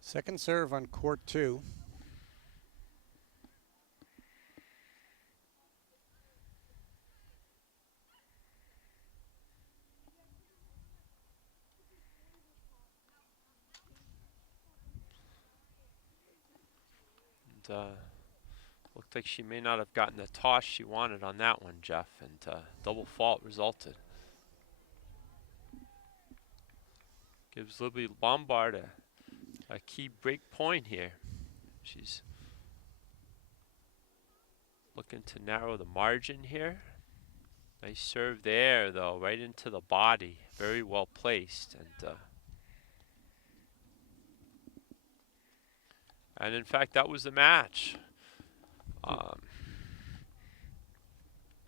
Second serve on court 2. And looked like she may not have gotten the toss she wanted on that one, Jeff, and double fault resulted. Gives Libby Lombard a key break point here. She's looking to narrow the margin here. Nice serve there, though, right into the body. Very well placed. And in fact, that was the match.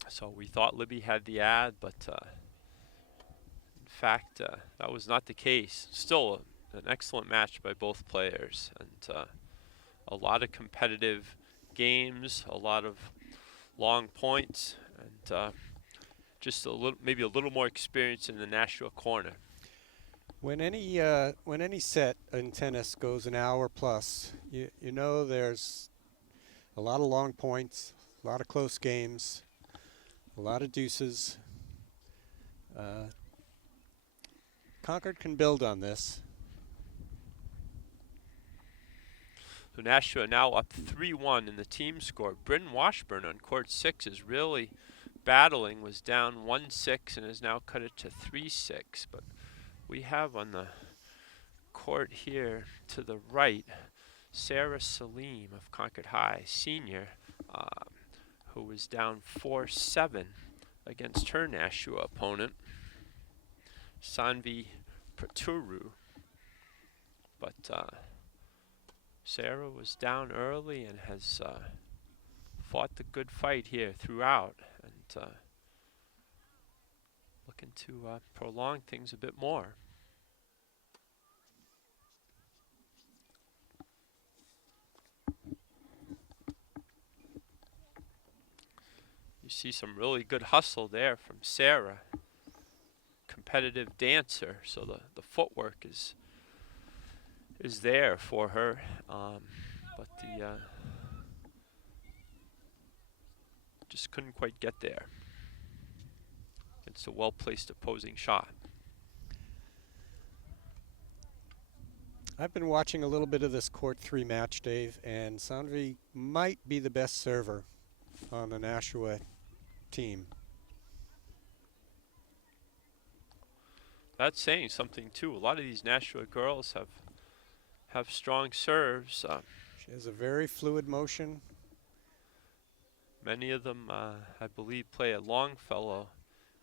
So we thought Libby had the ad, but in fact, that was not the case. Still an excellent match by both players, and a lot of competitive games, a lot of long points, and just a little, maybe a little more experience in the Nashua corner. When any set in tennis goes an hour plus, you know there's a lot of long points, a lot of close games, a lot of deuces. Concord can build on this. So Nashua now up 3-1 in the team score. Bryn Washburn on court 6 is really battling, was down 1-6 and has now cut it to 3-6. But we have on the court here to the right Sarah Salim of Concord High, senior, who was down 4-7 against her Nashua opponent, Sanvi Praturu. But Sarah was down early and has fought the good fight here throughout, and looking to prolong things a bit more. You see some really good hustle there from Sarah. Competitive dancer, so the footwork is there for her, but the just couldn't quite get there. It's a well-placed opposing shot. I've been watching a little bit of this court 3 match, Dave, and Sanvi might be the best server on the Nashua team. That's saying something too. A lot of these Nashua girls have strong serves. She has a very fluid motion. Many of them, I believe, play at Longfellow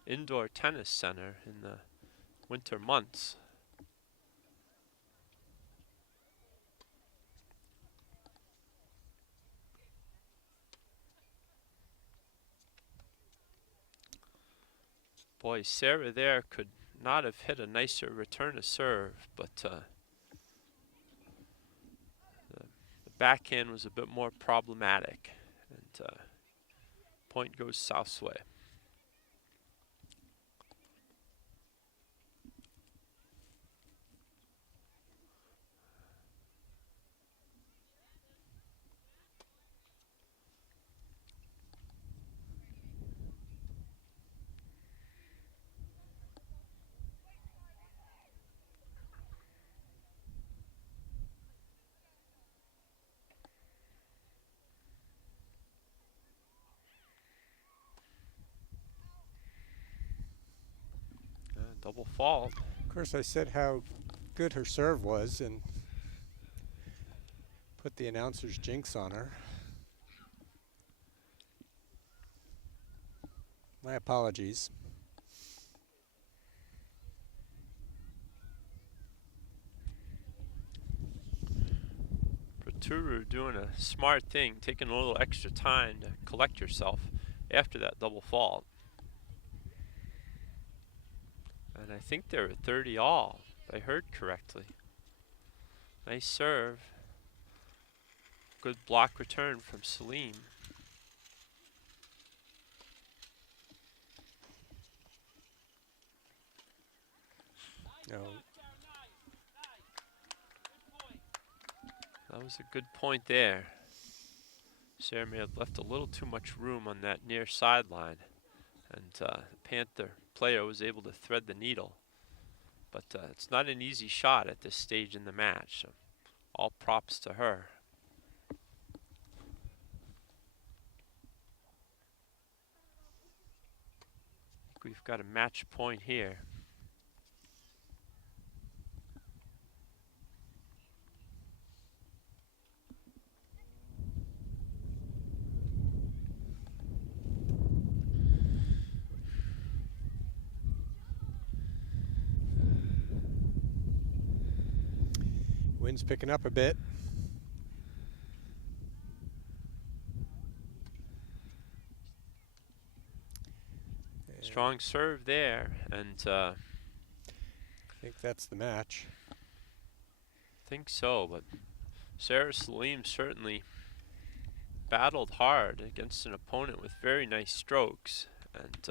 Indoor Tennis Center in the winter months. Boy, Sarah there could not have hit a nicer return to serve, but the backhand was a bit more problematic, and point goes South's way. Double fault. Of course, I said how good her serve was and put the announcer's jinx on her. My apologies. Turu doing a smart thing, taking a little extra time to collect yourself after that double fault. And I think they're at 30 all, if I heard correctly. Nice serve. Good block return from Salim. No. That was a good point there. Sarah may have left a little too much room on that near sideline, and the Panther player was able to thread the needle. But it's not an easy shot at this stage in the match, so all props to her. I think we've got a match point here. Wind's picking up a bit. Strong serve there, and I think that's the match. Think so, but Sarah Salim certainly battled hard against an opponent with very nice strokes, and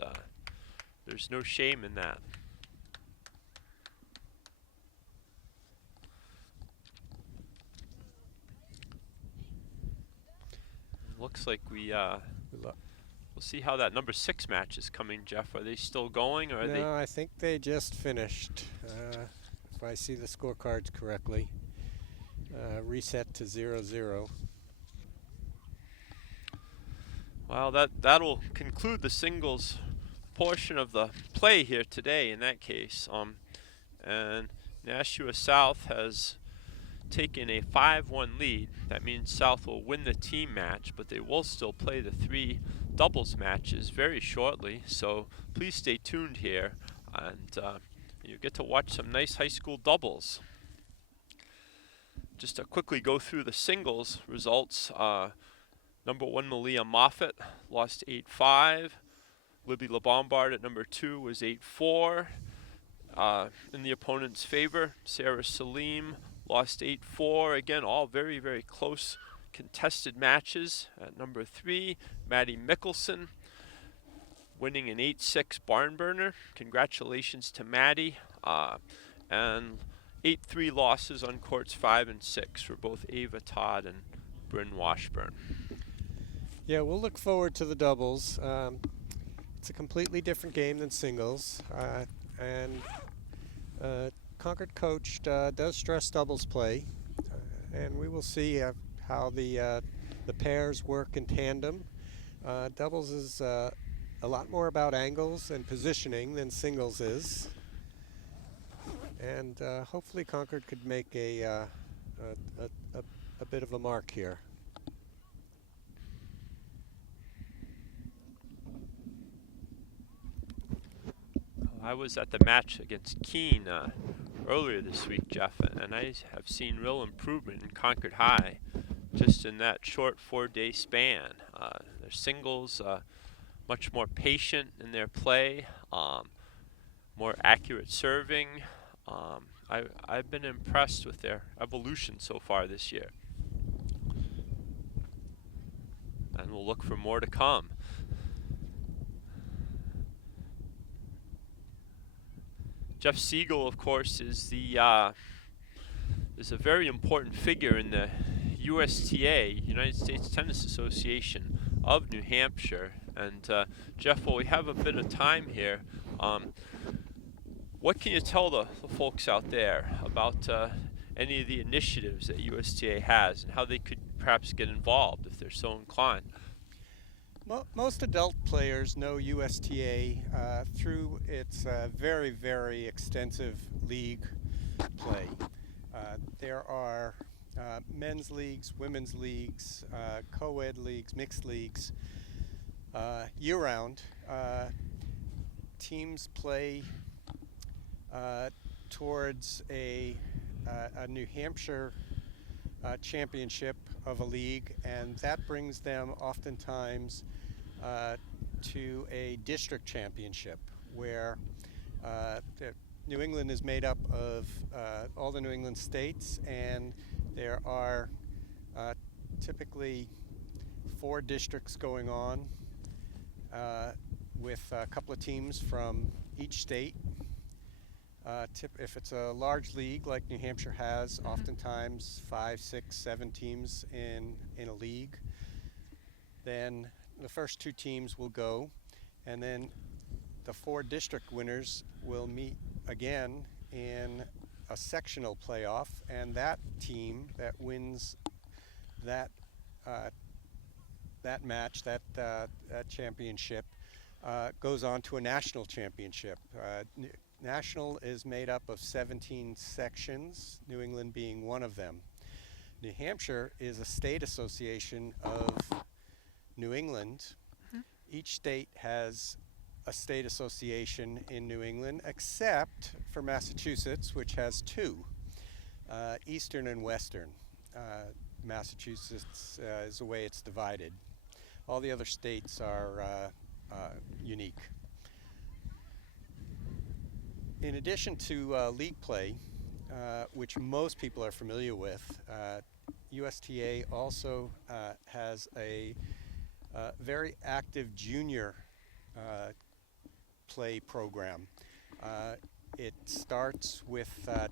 there's no shame in that. Looks like we'll see how that number 6 match is coming, Jeff. Are they still going, or are they? No, I think they just finished. If I see the scorecards correctly, reset to 0-0. Well, that'll conclude the singles portion of the play here today. In that case, and Nashua South has taken a 5-1 lead. That means South will win the team match, but they will still play the 3 doubles matches very shortly. So please stay tuned here, and you get to watch some nice high school doubles. Just to quickly go through the singles results. Number 1, Malia Moffat lost 8-5. Libby LeBombard at number 2 was 8-4. In the opponent's favor, Sarah Salim lost 8-4. Again, all very, very close contested matches. At number 3, Maddie Mickelson winning an 8-6 barn burner. Congratulations to Maddie. And 8-3 losses on courts 5 and 6 for both Ava Todd and Bryn Washburn. Yeah, we'll look forward to the doubles. It's a completely different game than singles, and Concord coach does stress doubles play, and we will see how the pairs work in tandem. Doubles is a lot more about angles and positioning than singles is, and hopefully Concord could make a bit of a mark here. I was at the match against Keene earlier this week, Jeff, and I have seen real improvement in Concord High just in that short 4-day span. Their singles much more patient in their play, more accurate serving. I've been impressed with their evolution so far this year. And we'll look for more to come. Jeff Siegel, of course, is a very important figure in the USTA, United States Tennis Association of New Hampshire. And Jeff, while we have a bit of time here, what can you tell the folks out there about any of the initiatives that USTA has and how they could perhaps get involved if they're so inclined? Most adult players know USTA through its very, very extensive league play. There are men's leagues, women's leagues, co-ed leagues, mixed leagues, year-round. Teams play towards a New Hampshire championship of a league, and that brings them oftentimes to a district championship where New England is made up of all the New England states, and there are typically 4 districts going on with a couple of teams from each state. If it's a large league like New Hampshire has, oftentimes 5, 6, 7 teams in a league, then the first 2 teams will go, and then the 4 district winners will meet again in a sectional playoff, and that team that wins that match, that championship, goes on to a national championship. National is made up of 17 sections, New England being one of them. New Hampshire is a state association of New England. Each state has a state association in New England, except for Massachusetts, which has 2, Eastern and Western. Massachusetts is the way it's divided. All the other states are unique. In addition to league play, which most people are familiar with, USTA also has a very active junior play program. It starts with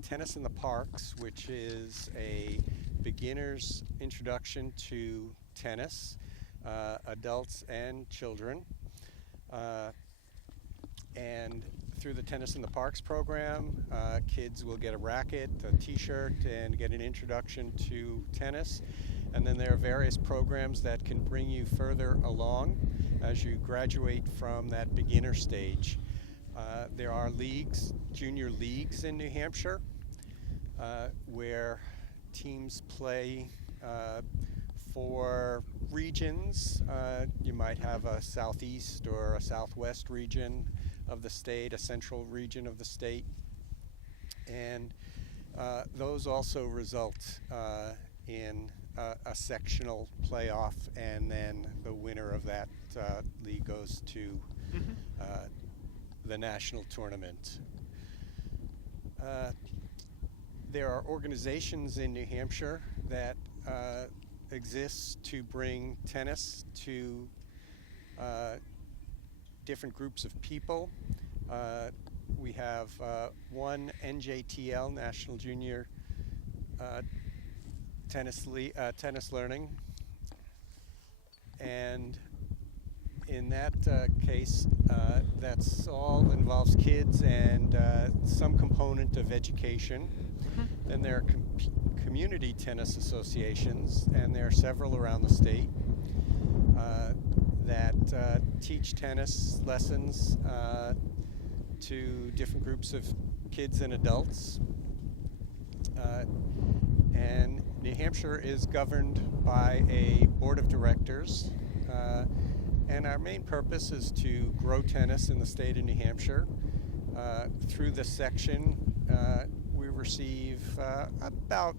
Tennis in the Parks, which is a beginner's introduction to tennis, adults and children. And through the Tennis in the Parks program, kids will get a racket, a t-shirt, and get an introduction to tennis. And then there are various programs that can bring you further along as you graduate from that beginner stage. There are leagues, junior leagues in New Hampshire, where teams play for regions. You might have a southeast or a southwest region of the state, a central region of the state, and those also result in a sectional playoff, and then the winner of that league goes to the national tournament. There are organizations in New Hampshire that exist to bring tennis to different groups of people. We have one NJTL, National Junior Tennis Learning, and in that case, that's all involves kids and some component of education. Then there are community tennis associations, and there are several around the state that teach tennis lessons to different groups of kids and adults. And New Hampshire is governed by a board of directors, and our main purpose is to grow tennis in the state of New Hampshire. Through this section, we receive about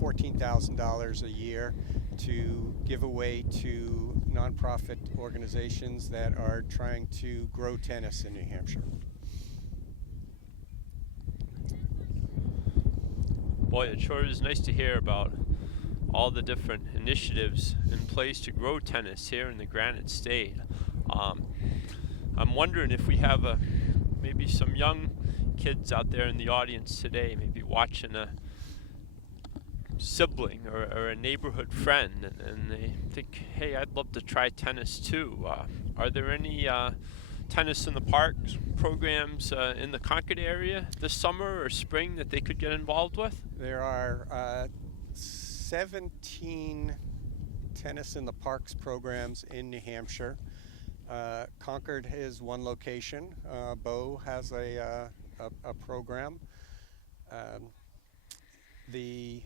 $14,000 a year to give away to nonprofit organizations that are trying to grow tennis in New Hampshire. Boy, it sure is nice to hear about all the different initiatives in place to grow tennis here in the Granite State. I'm wondering if we have maybe some young kids out there in the audience today, maybe watching a sibling or a neighborhood friend, and they think, hey, I'd love to try tennis too. Are there any tennis in the park programs in the Concord area this summer or spring that they could get involved with? There are 17 tennis in the parks programs in New Hampshire. Concord is one location. Bow has a program. The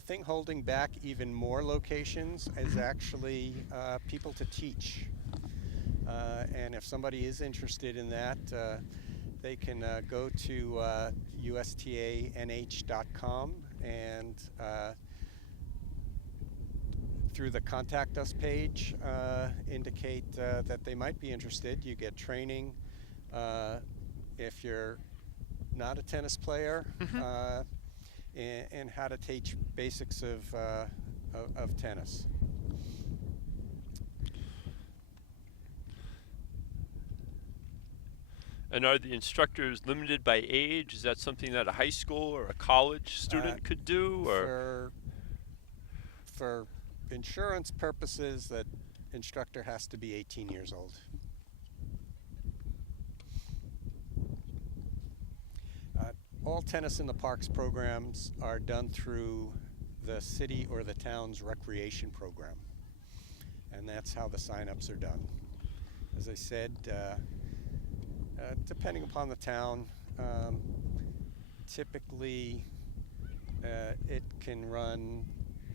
thing holding back even more locations is actually people to teach. And if somebody is interested in that, they can go to USTANH.com and through the Contact Us page indicate that they might be interested. You get training if you're not a tennis player and how to teach basics of tennis. And are the instructors limited by age? Is that something that a high school or a college student could do? Or for insurance purposes, that instructor has to be 18 years old. All tennis in the parks programs are done through the city or the town's recreation program, and that's how the sign-ups are done. As I said, depending upon the town, typically it can run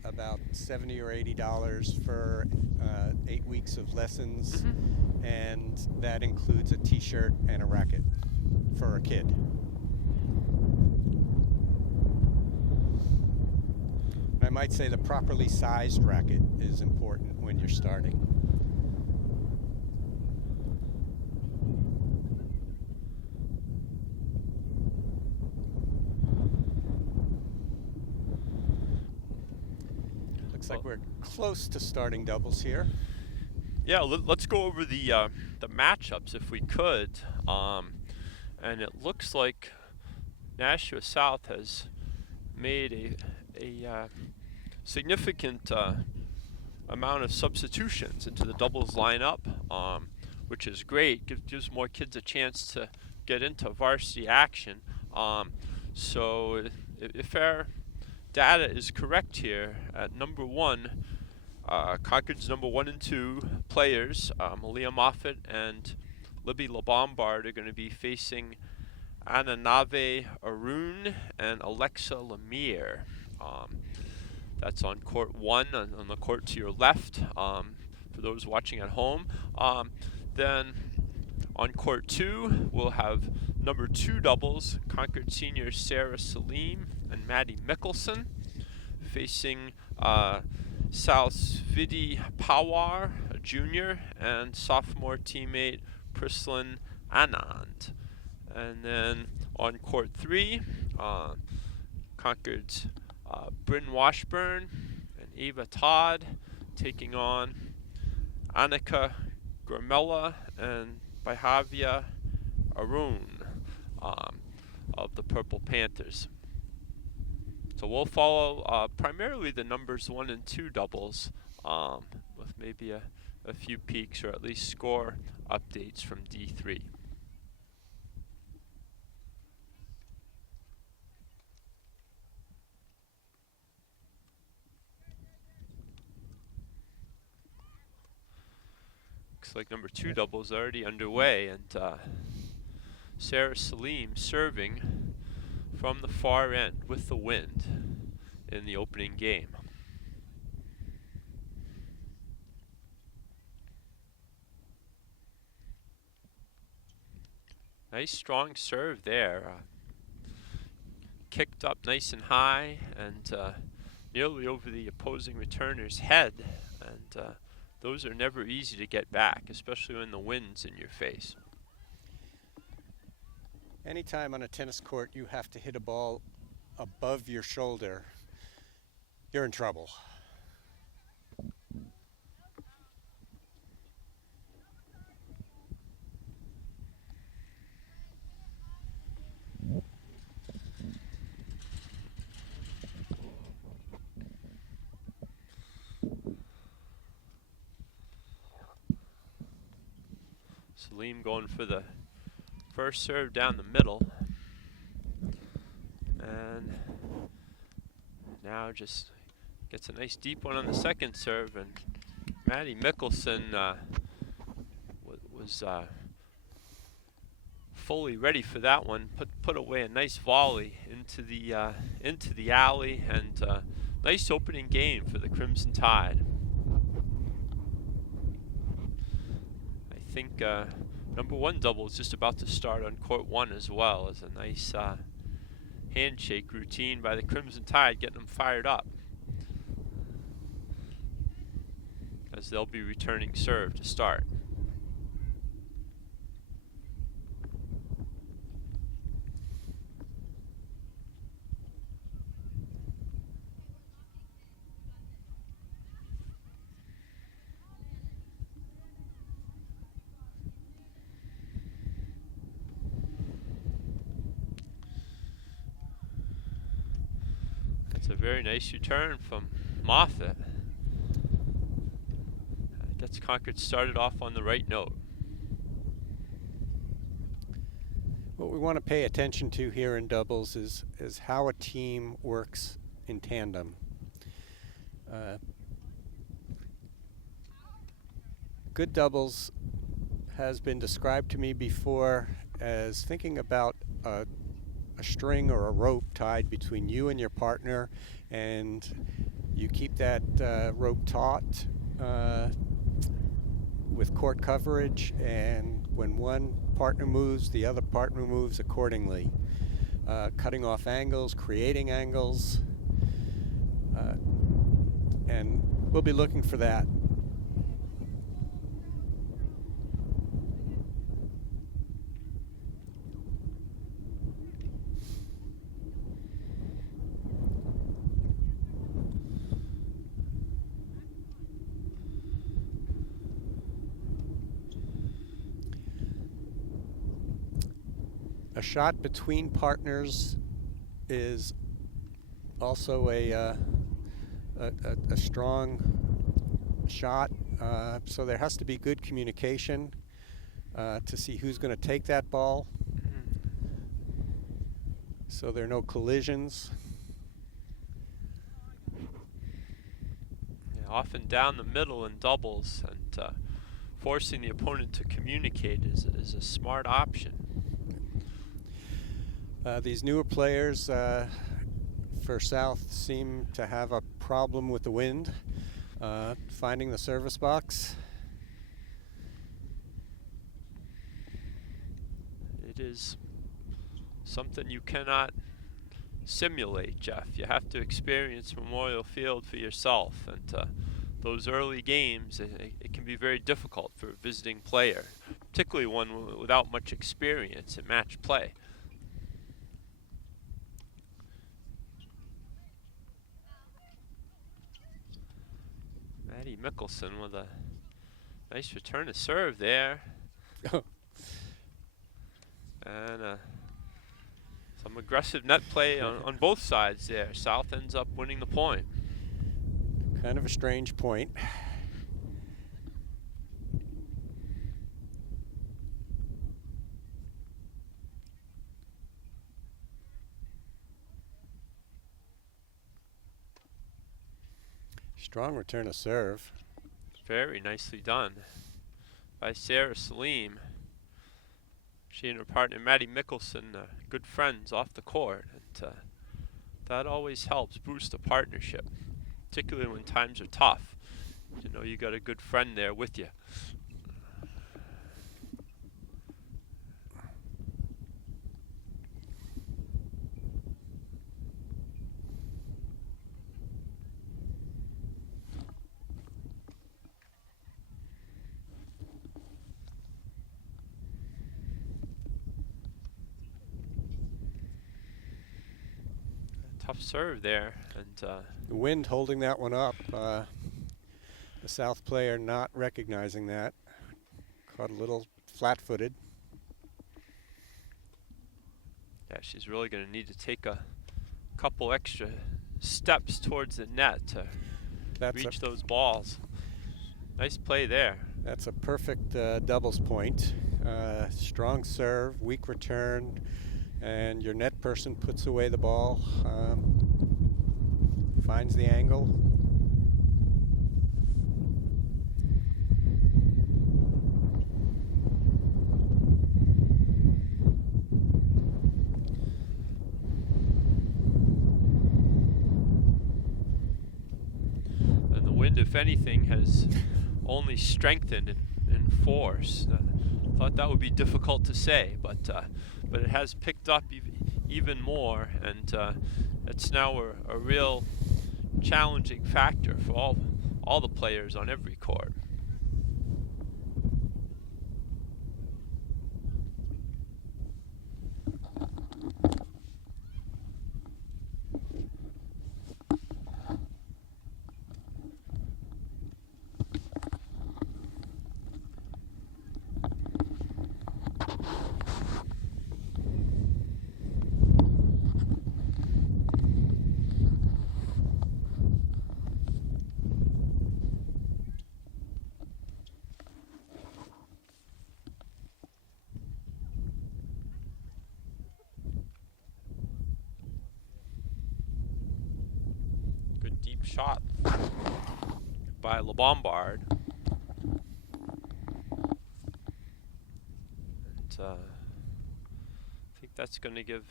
about $70 or $80 for 8 weeks of lessons, and that includes a t-shirt and a racket for a kid. I might say the properly sized racket is important when you're starting. Looks like we're close to starting doubles here. Yeah, let's go over the matchups if we could. And it looks like Nashua South has made a significant amount of substitutions into the doubles lineup, which is great. Gives more kids a chance to get into varsity action. So if our data is correct here, at number one, Concord's number 1 and 2 players, Malia Moffat and Libby LaBombard, are going to be facing Ananave Arun and Alexa Lemire. That's on court 1, on the court to your left, for those watching at home. Then on court 2, we'll have number 2 doubles, Concord senior Sarah Salim and Maddie Mickelson, facing Salsvidi Pawar, a junior, and sophomore teammate Prislin Anand. And then on court 3, Concord's Bryn Washburn and Ava Todd taking on Annika Gramella and Baihavia Arun of the Purple Panthers. So we'll follow primarily the numbers 1 and 2 doubles, with maybe a few peaks or at least score updates from D3. Looks like number 2 double is already underway, and Sarah Salim serving from the far end with the wind in the opening game. Nice strong serve there. Kicked up nice and high and nearly over the opposing returner's head, and those are never easy to get back, especially when the wind's in your face. Anytime on a tennis court you have to hit a ball above your shoulder, you're in trouble. Salim going for the first serve down the middle. And now just gets a nice deep one on the second serve, and Maddie Mickelson was fully ready for that one. Put away a nice volley into the alley, and nice opening game for the Crimson Tide. I think number one double is just about to start on court one as well, as a nice handshake routine by the Crimson Tide, getting them fired up, as they'll be returning serve to start. A very nice return from Moffat. Gets Concord started off on the right note. What we want to pay attention to here in doubles is how a team works in tandem. Good doubles has been described to me before as thinking about a string or a rope tied between you and your partner, and you keep that rope taut with court coverage, and when one partner moves, the other partner moves accordingly, cutting off angles, creating angles, and we'll be looking for that. A shot between partners is also a strong shot, so there has to be good communication to see who's going to take that ball, so there are no collisions. Yeah, often down the middle in doubles, and forcing the opponent to communicate is a smart option. These newer players for South seem to have a problem with the wind, finding the service box. It is something you cannot simulate, Jeff. You have to experience Memorial Field for yourself, and those early games, it can be very difficult for a visiting player, particularly one without much experience in match play. Maddie Mickelson with a nice return to serve there. And some aggressive net play on both sides there. South ends up winning the point. Kind of a strange point. Strong return of serve. Very nicely done by Sarah Salim. She and her partner Maddie Mickelson, good friends off the court, and that always helps boost a partnership, particularly when times are tough. You know you got a good friend there with you. Tough serve there, and The wind holding that one up. The South player not recognizing that. Caught a little flat-footed. yeah, she's really going to need to take a couple extra steps towards the net to reach those balls. Nice play there. That's a perfect doubles point. Strong serve, weak return, and your net person puts away the ball, finds the angle. And the wind, if anything, has only strengthened in force. Thought that would be difficult to say, but it has picked up even more, and it's now a real challenging factor for all the players on every court. Deep shot by LeBombard. And I think that's going to give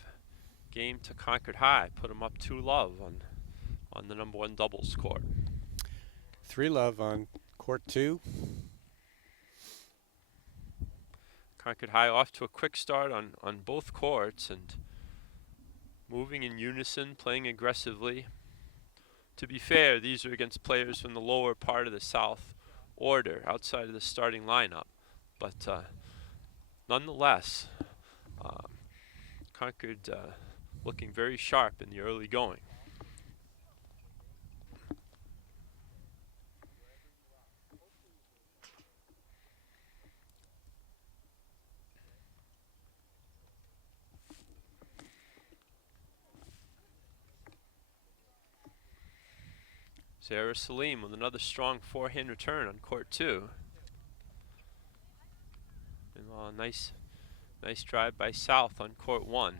game to Concord High. Put them up 2-love on the #1 doubles court. 3-love on court 2. Concord High off to a quick start on both courts and moving in unison, playing aggressively. To be fair, these are against players from the lower part of the South order, outside of the starting lineup. But nonetheless, Concord looking very sharp in the early going. Sarah Salim with another strong forehand return on court 2. And nice drive by South on court 1.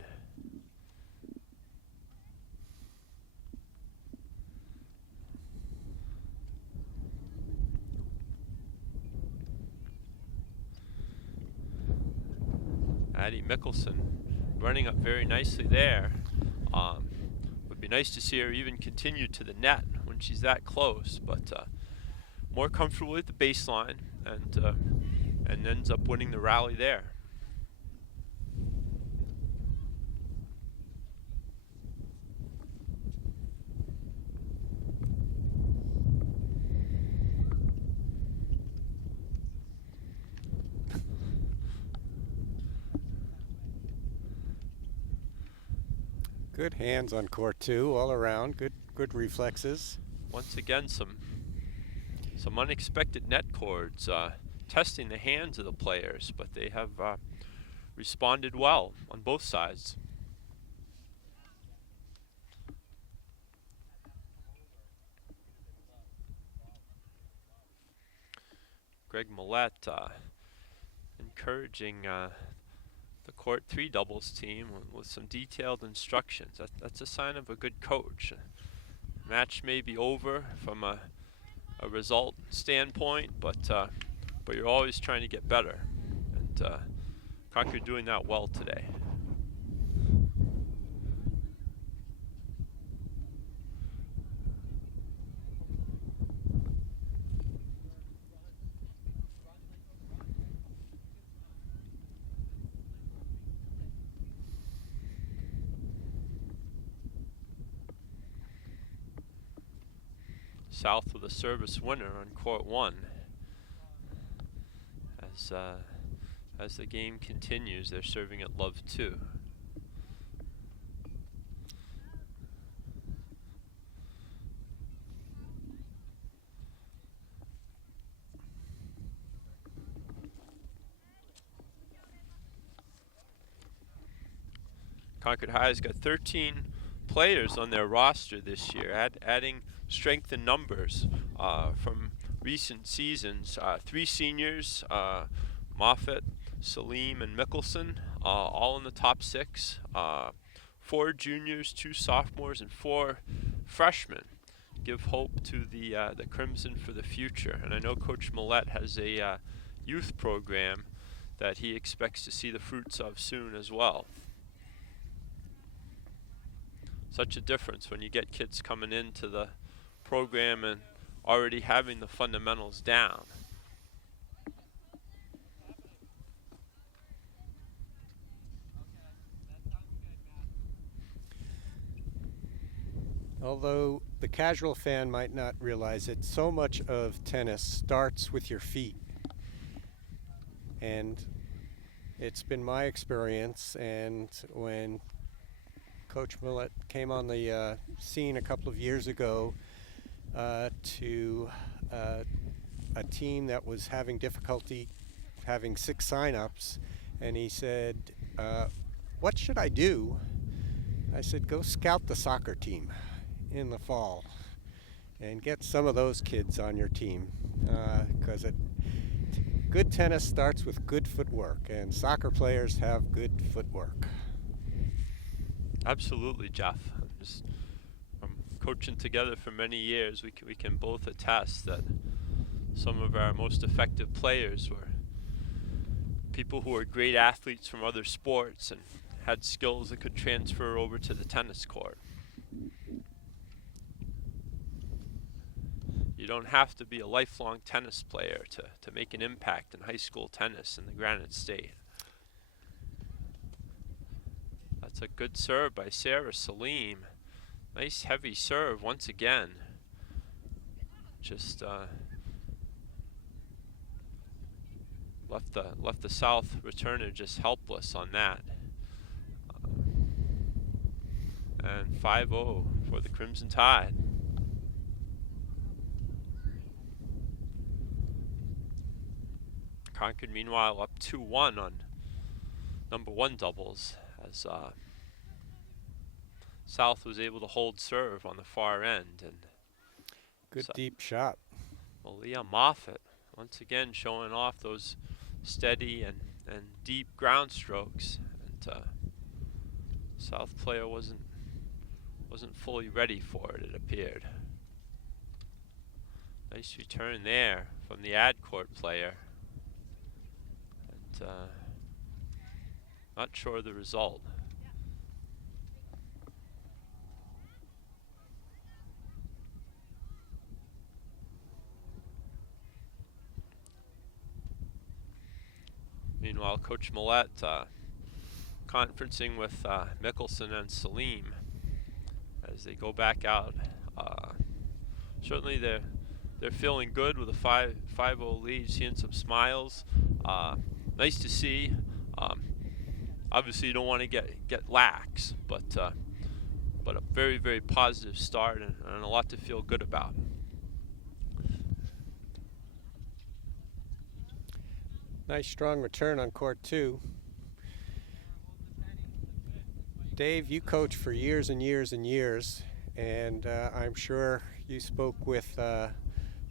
Addie Mickelson running up very nicely there. Would be nice to see her even continue to the net when she's that close, but more comfortable at the baseline, and ends up winning the rally there. Good hands on court 2 all around. Good reflexes. Once again, some unexpected net chords testing the hands of the players, but they have responded well on both sides. Greg Millette encouraging the court 3 doubles team with some detailed instructions. That's a sign of a good coach. Match may be over from a result standpoint, but you're always trying to get better, and Concord doing that well today. South with a service winner on court 1. As the game continues, they're serving at love 2. Concord High has got 13 players on their roster this year, adding strength in numbers from recent seasons. 3 seniors, Moffett, Salim, and Mickelson, all in the top 6. 4 juniors, 2 sophomores, and 4 freshmen give hope to the Crimson for the future. And I know Coach Millette has a youth program that he expects to see the fruits of soon as well. Such a difference when you get kids coming into the program and already having the fundamentals down. Although the casual fan might not realize it, so much of tennis starts with your feet. And it's been my experience, and when Coach Millette came on the scene a couple of years ago to a team that was having difficulty having 6 sign-ups, and he said, what should I do? I said, go scout the soccer team in the fall and get some of those kids on your team, because good tennis starts with good footwork, and soccer players have good footwork. Absolutely, Jeff. From coaching together for many years, we can both attest that some of our most effective players were people who were great athletes from other sports and had skills that could transfer over to the tennis court. You don't have to be a lifelong tennis player to make an impact in high school tennis in the Granite State. That's a good serve by Sarah Salim. Nice heavy serve once again. Just left the South returner just helpless on that. And 5-0 for the Crimson Tide. Concord, meanwhile, up 2-1 on number 1 doubles, as South was able to hold serve on the far end. And good deep shot. Malia Moffett once again showing off those steady and deep ground strokes. And South player wasn't fully ready for it, it appeared. Nice return there from the ad court player. And not sure of the result. Meanwhile, Coach Millette conferencing with Mickelson and Salim as they go back out. Certainly they're feeling good with a 5-0 lead, seeing some smiles. Nice to see. Obviously you don't want to get lax, but a very, very positive start and a lot to feel good about. Nice strong return on court 2. Dave, you coach for years and years and years, and I'm sure you spoke with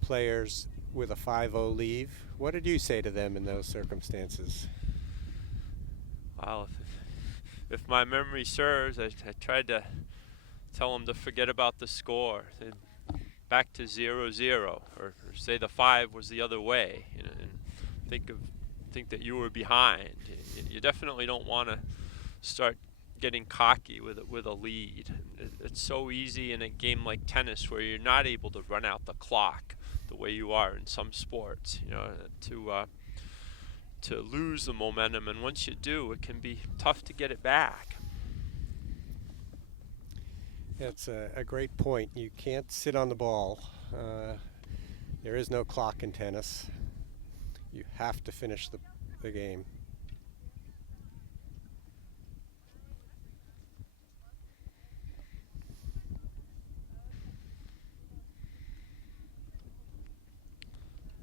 players with a 5-0 lead. What did you say to them in those circumstances? Well, if my memory serves, I tried to tell them to forget about the score, back to 0-0, or say the 5 was the other way, and think that you were behind. You definitely don't want to start getting cocky with a lead. It's so easy in a game like tennis where you're not able to run out the clock the way you are in some sports, to lose the momentum, and once you do, it can be tough to get it back. That's a great point. You can't sit on the ball. There is no clock in tennis. You have to finish the game.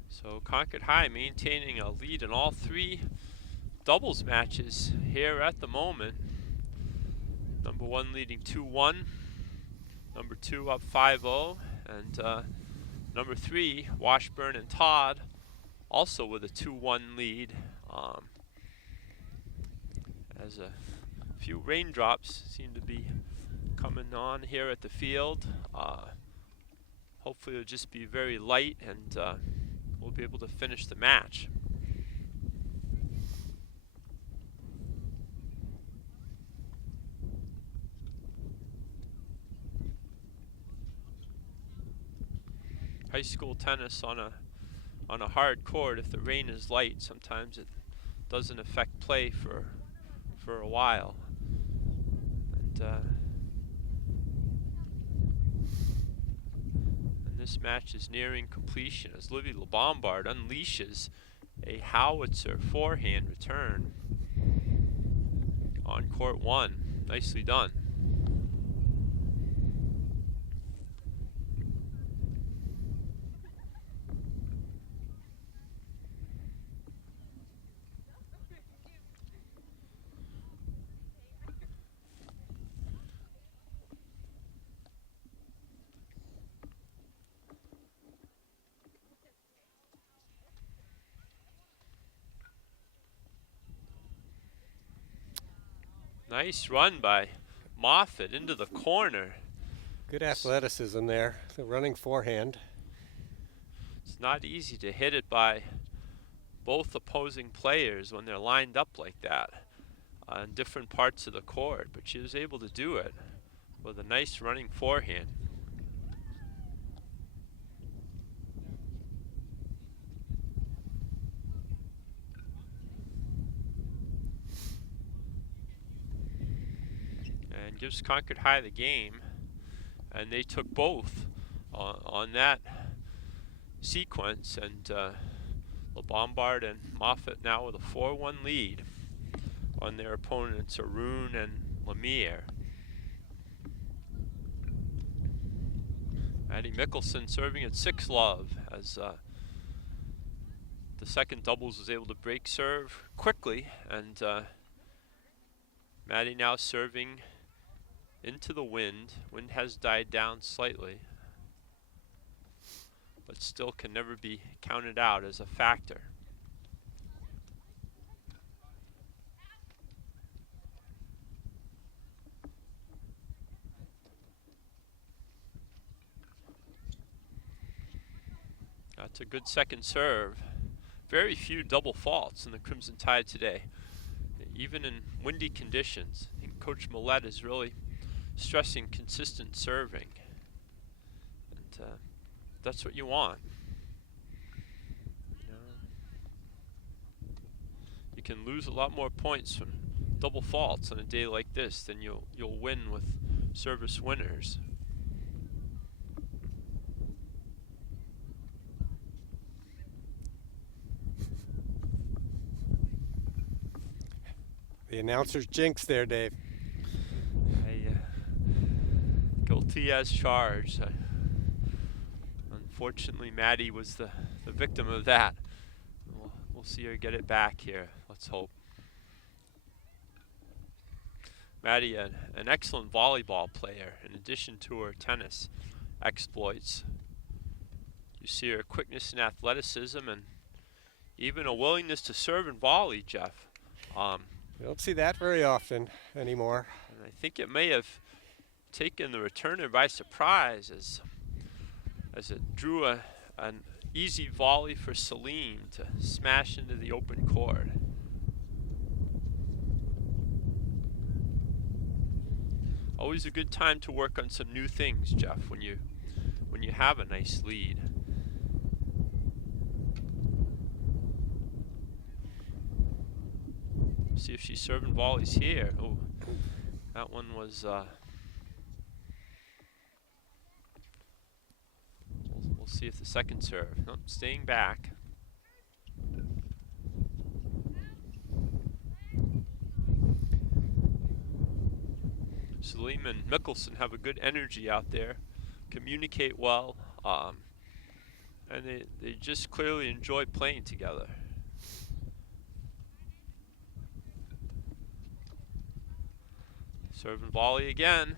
So Concord High maintaining a lead in all 3 doubles matches here at the moment. Number 1 leading 2-1. Number 2 up 5-0. And number 3, Washburn and Todd, also with a 2-1 lead. As a few raindrops seem to be coming on here at the field. Hopefully it'll just be very light and we'll be able to finish the match. High school tennis on a hard court, if the rain is light, sometimes it doesn't affect play for a while. And this match is nearing completion as Livy LeBombard unleashes a howitzer forehand return on court 1. Nicely done. Nice run by Moffat into the corner. Good athleticism there, the running forehand. It's not easy to hit it by both opposing players when they're lined up like that on different parts of the court, but she was able to do it with a nice running forehand. And gives Concord High the game, and they took both on that sequence, and LeBombard and Moffat now with a 4-1 lead on their opponents Arun and Lemire. Maddie Mickelson serving at 6-love as the second doubles was able to break serve quickly, and Maddie now serving into the wind. Wind has died down slightly, but still can never be counted out as a factor. That's a good second serve. Very few double faults in the Crimson Tide today, even in windy conditions. I think Coach Millette is really stressing consistent serving, and that's what you want. You can lose a lot more points from double faults on a day like this than you'll win with service winners. The announcer's jinx there, Dave. Guilty as charged. Unfortunately, Maddie was the victim of that. We'll see her get it back here. Let's hope. Maddie, an excellent volleyball player in addition to her tennis exploits. You see her quickness and athleticism and even a willingness to serve and volley, Jeff. You don't see that very often anymore. And I think it may have taken the returner by surprise as it drew an easy volley for Celine to smash into the open court. Always a good time to work on some new things, Jeff, when you have a nice lead. See if she's serving volleys here. Oh, that one was we'll see if the second serve. Nope, staying back. Salim and Mickelson have a good energy out there, communicate well, and they just clearly enjoy playing together. Serve and volley again.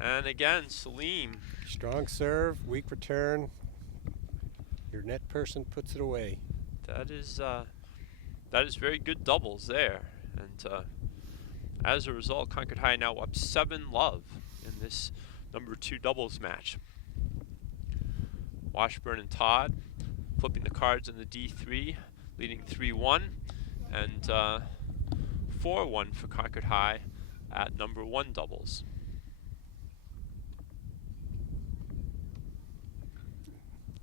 And again, Salim. Strong serve, weak return. Your net person puts it away. That is very good doubles there. And as a result, Concord High now up 7-love in this number 2 doubles match. Washburn and Todd flipping the cards in the D3, leading 3-1, and 4-1 for Concord High at number 1 doubles.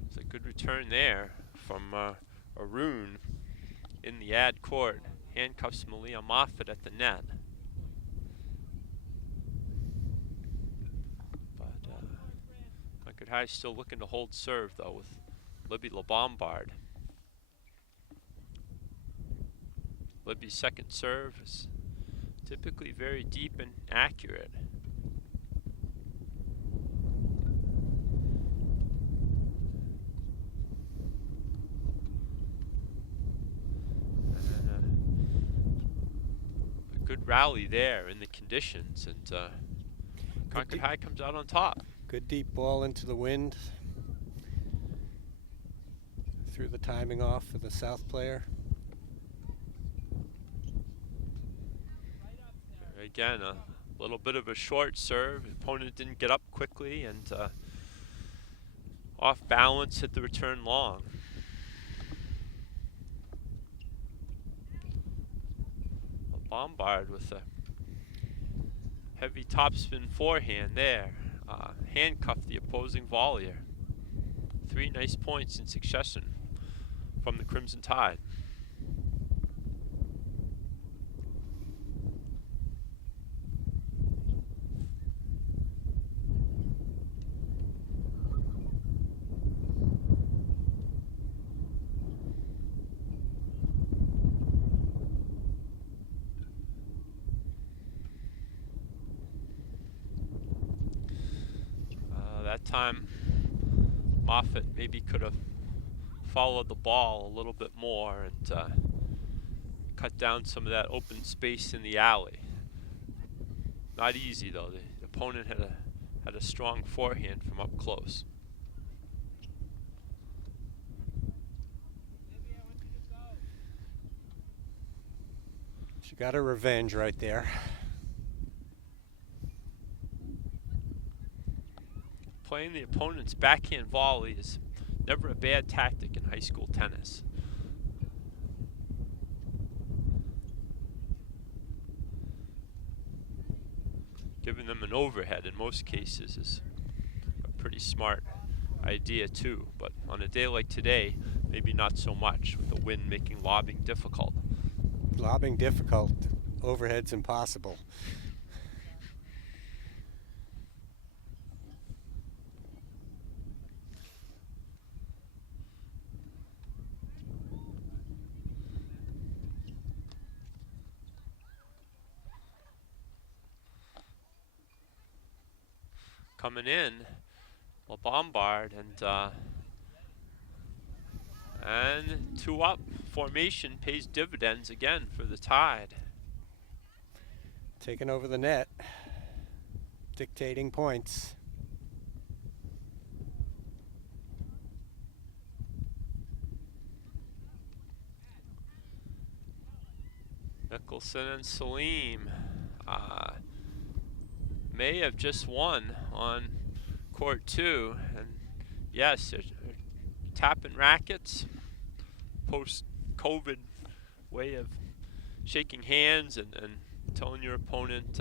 It's a good return there from Arun in the ad court. Handcuffs Malia Moffat at the net. But Concord High still looking to hold serve though with Libby LeBombard. Libby's second serve is typically very deep and accurate. Good rally there in the conditions, and Concord High comes out on top. Good deep ball into the wind. Threw the timing off for the South player. Again, a little bit of a short serve. Opponent didn't get up quickly, and off balance, hit the return long. Bombard with a heavy topspin forehand there. Handcuffed the opposing volleyer. 3 nice points in succession from the Crimson Tide. That time, Moffat maybe could have followed the ball a little bit more and cut down some of that open space in the alley. Not easy though. The opponent had a strong forehand from up close. She got her revenge right there. Playing the opponent's backhand volley is never a bad tactic in high school tennis. Giving them an overhead in most cases is a pretty smart idea too, but on a day like today, maybe not so much, with the wind making lobbing difficult. Lobbing difficult, overhead's impossible. Coming in, LeBombard, and 2 up formation pays dividends again for the Tide. Taking over the net, dictating points. Mickelson and Salim may have just won on court 2, and yes, they're tapping rackets. Post-COVID way of shaking hands and telling your opponent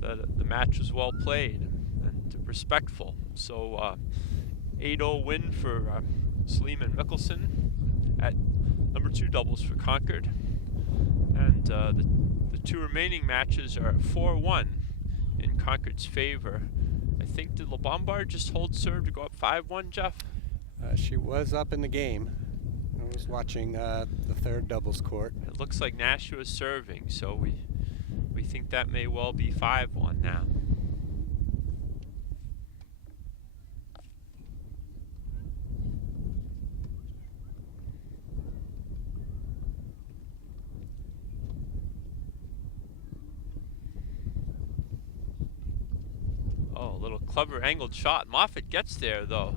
that the match was well played and respectful. So 8-0 win for Salim and Mickelson at number 2 doubles for Concord, and the 2 remaining matches are 4-1 in Concord's favor. I think, did LeBombard just hold serve to go up 5-1, Jeff? She was up in the game. I was watching the 3rd doubles court. It looks like Nashua is serving, so we think that may well be 5-1 now. clever angled shot. Moffat gets there though.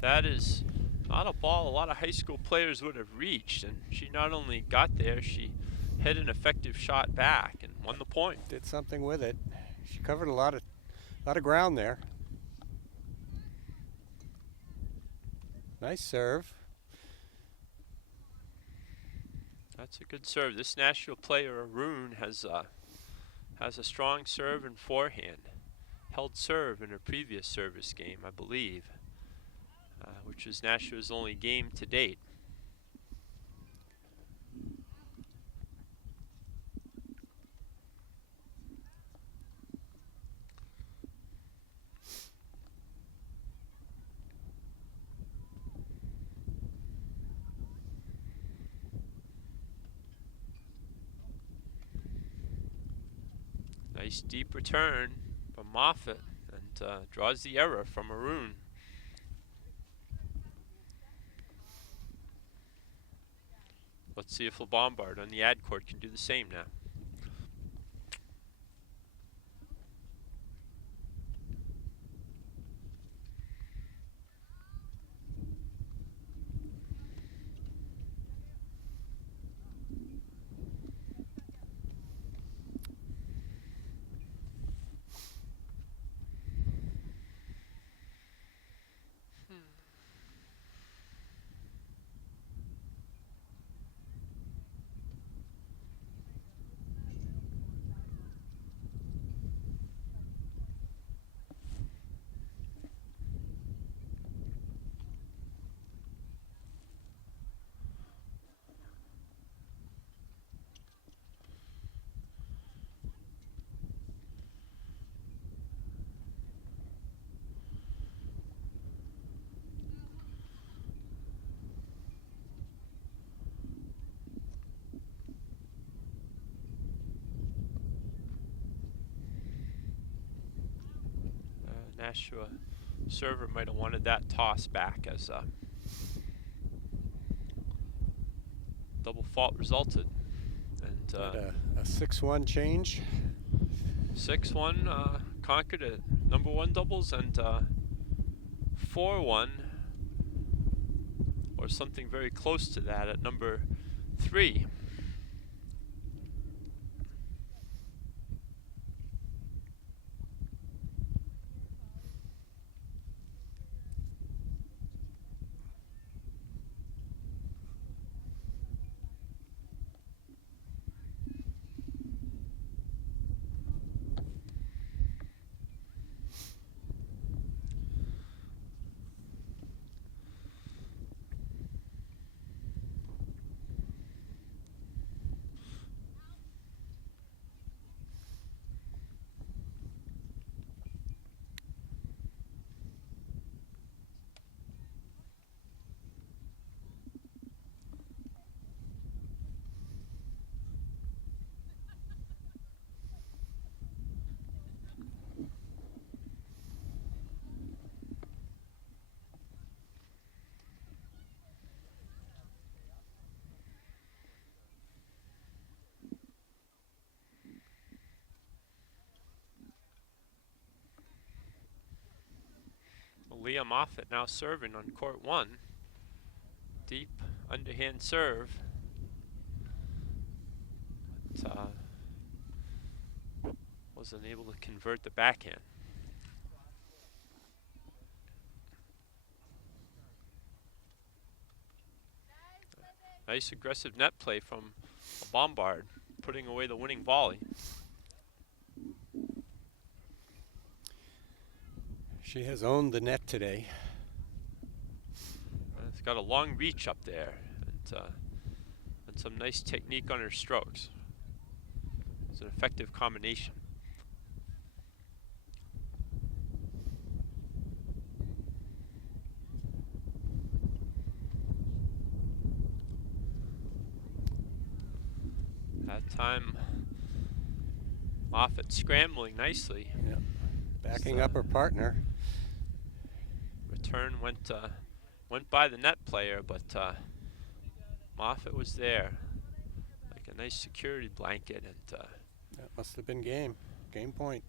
That is not a ball a lot of high school players would have reached, and she not only got there, she hit an effective shot back and won the point. Did something with it. She covered a lot of ground there. Nice serve. That's a good serve. This Nashua player, Arun, has a strong serve and forehand. Held serve in her previous service game, I believe, which was Nashua's only game to date. Nice deep return from Moffat, and draws the error from Arun. Let's see if LeBombard on the ad court can do the same now. Nashua server might have wanted that toss back, as a double fault resulted. And a 6-1 change. 6-1 Concord at number 1 doubles, and 4-1 or something very close to that at number 3. Leah Moffat now serving on court 1. Deep underhand serve. But, wasn't able to convert the backhand. Nice aggressive net play from Bombard, putting away the winning volley. She has owned the net today. It's got a long reach up there, and some nice technique on her strokes. It's an effective combination. That time, Moffat scrambling nicely. Yep. Backing up her partner. Return went by the net player, but Moffat was there, like a nice security blanket, and that must have been game point.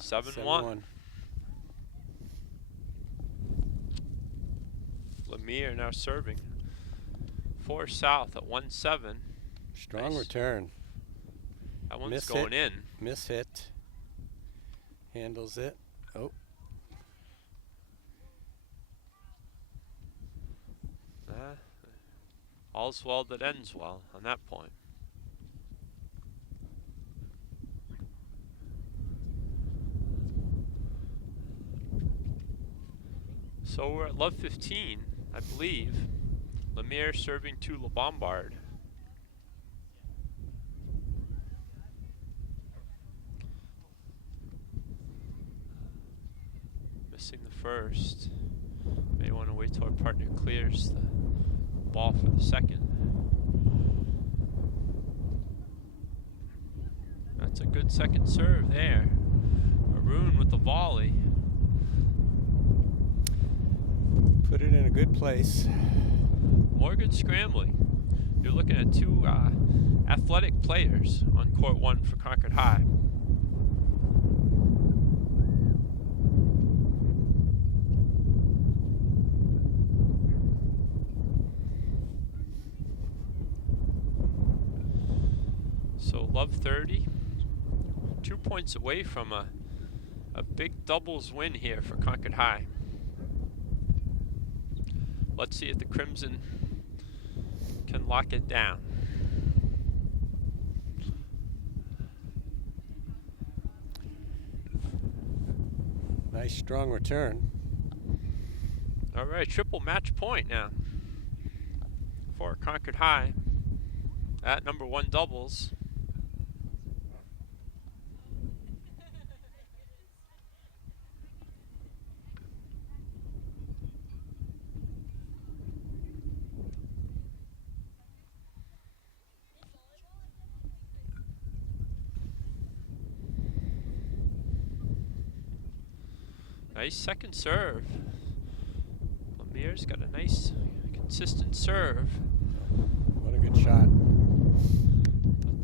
7-1. Lemire now serving. 4 south at 1-7. Strong Nice. return. That one's Miss going hit. in. Miss hit. Handles it. Oh. All's well that ends well on that point. So we're at love 15, I believe. Lemire serving to LeBombard. Missing the first. May want to wait till our partner clears the ball for the second. That's a good second serve there. Arun with the volley. Put it in a good place. More good scrambling. You're looking at two athletic players on court 1 for Concord High. So love 30. 2 points away from a big doubles win here for Concord High. Let's see if the Crimson can lock it down. Nice strong return. All right, triple match point now for Concord High at number 1 doubles. Nice second serve. Lemire's got a nice, consistent serve. What a good shot.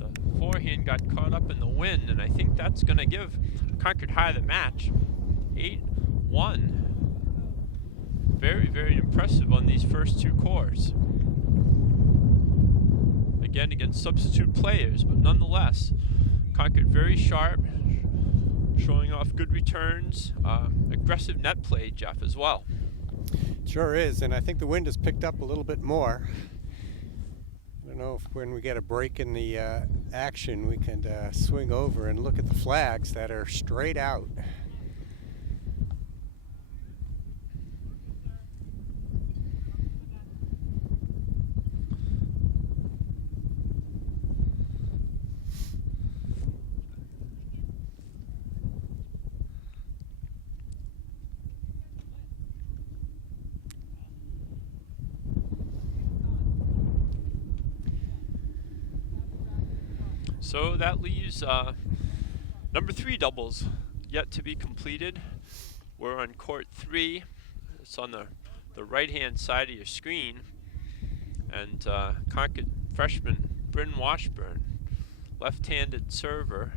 But the forehand got caught up in the wind, and I think that's going to give Concord High the match. 8-1. Very, very impressive on these first 2 cores. Again, against substitute players, but nonetheless, Concord very sharp, showing off good returns, aggressive net play, Jeff, as well. Sure is, and I think the wind has picked up a little bit more. I don't know if when we get a break in the action, we can swing over and look at the flags that are straight out. So that leaves number 3 doubles yet to be completed. We're on court 3. It's on the right-hand side of your screen. And Concord freshman Bryn Washburn, left-handed server,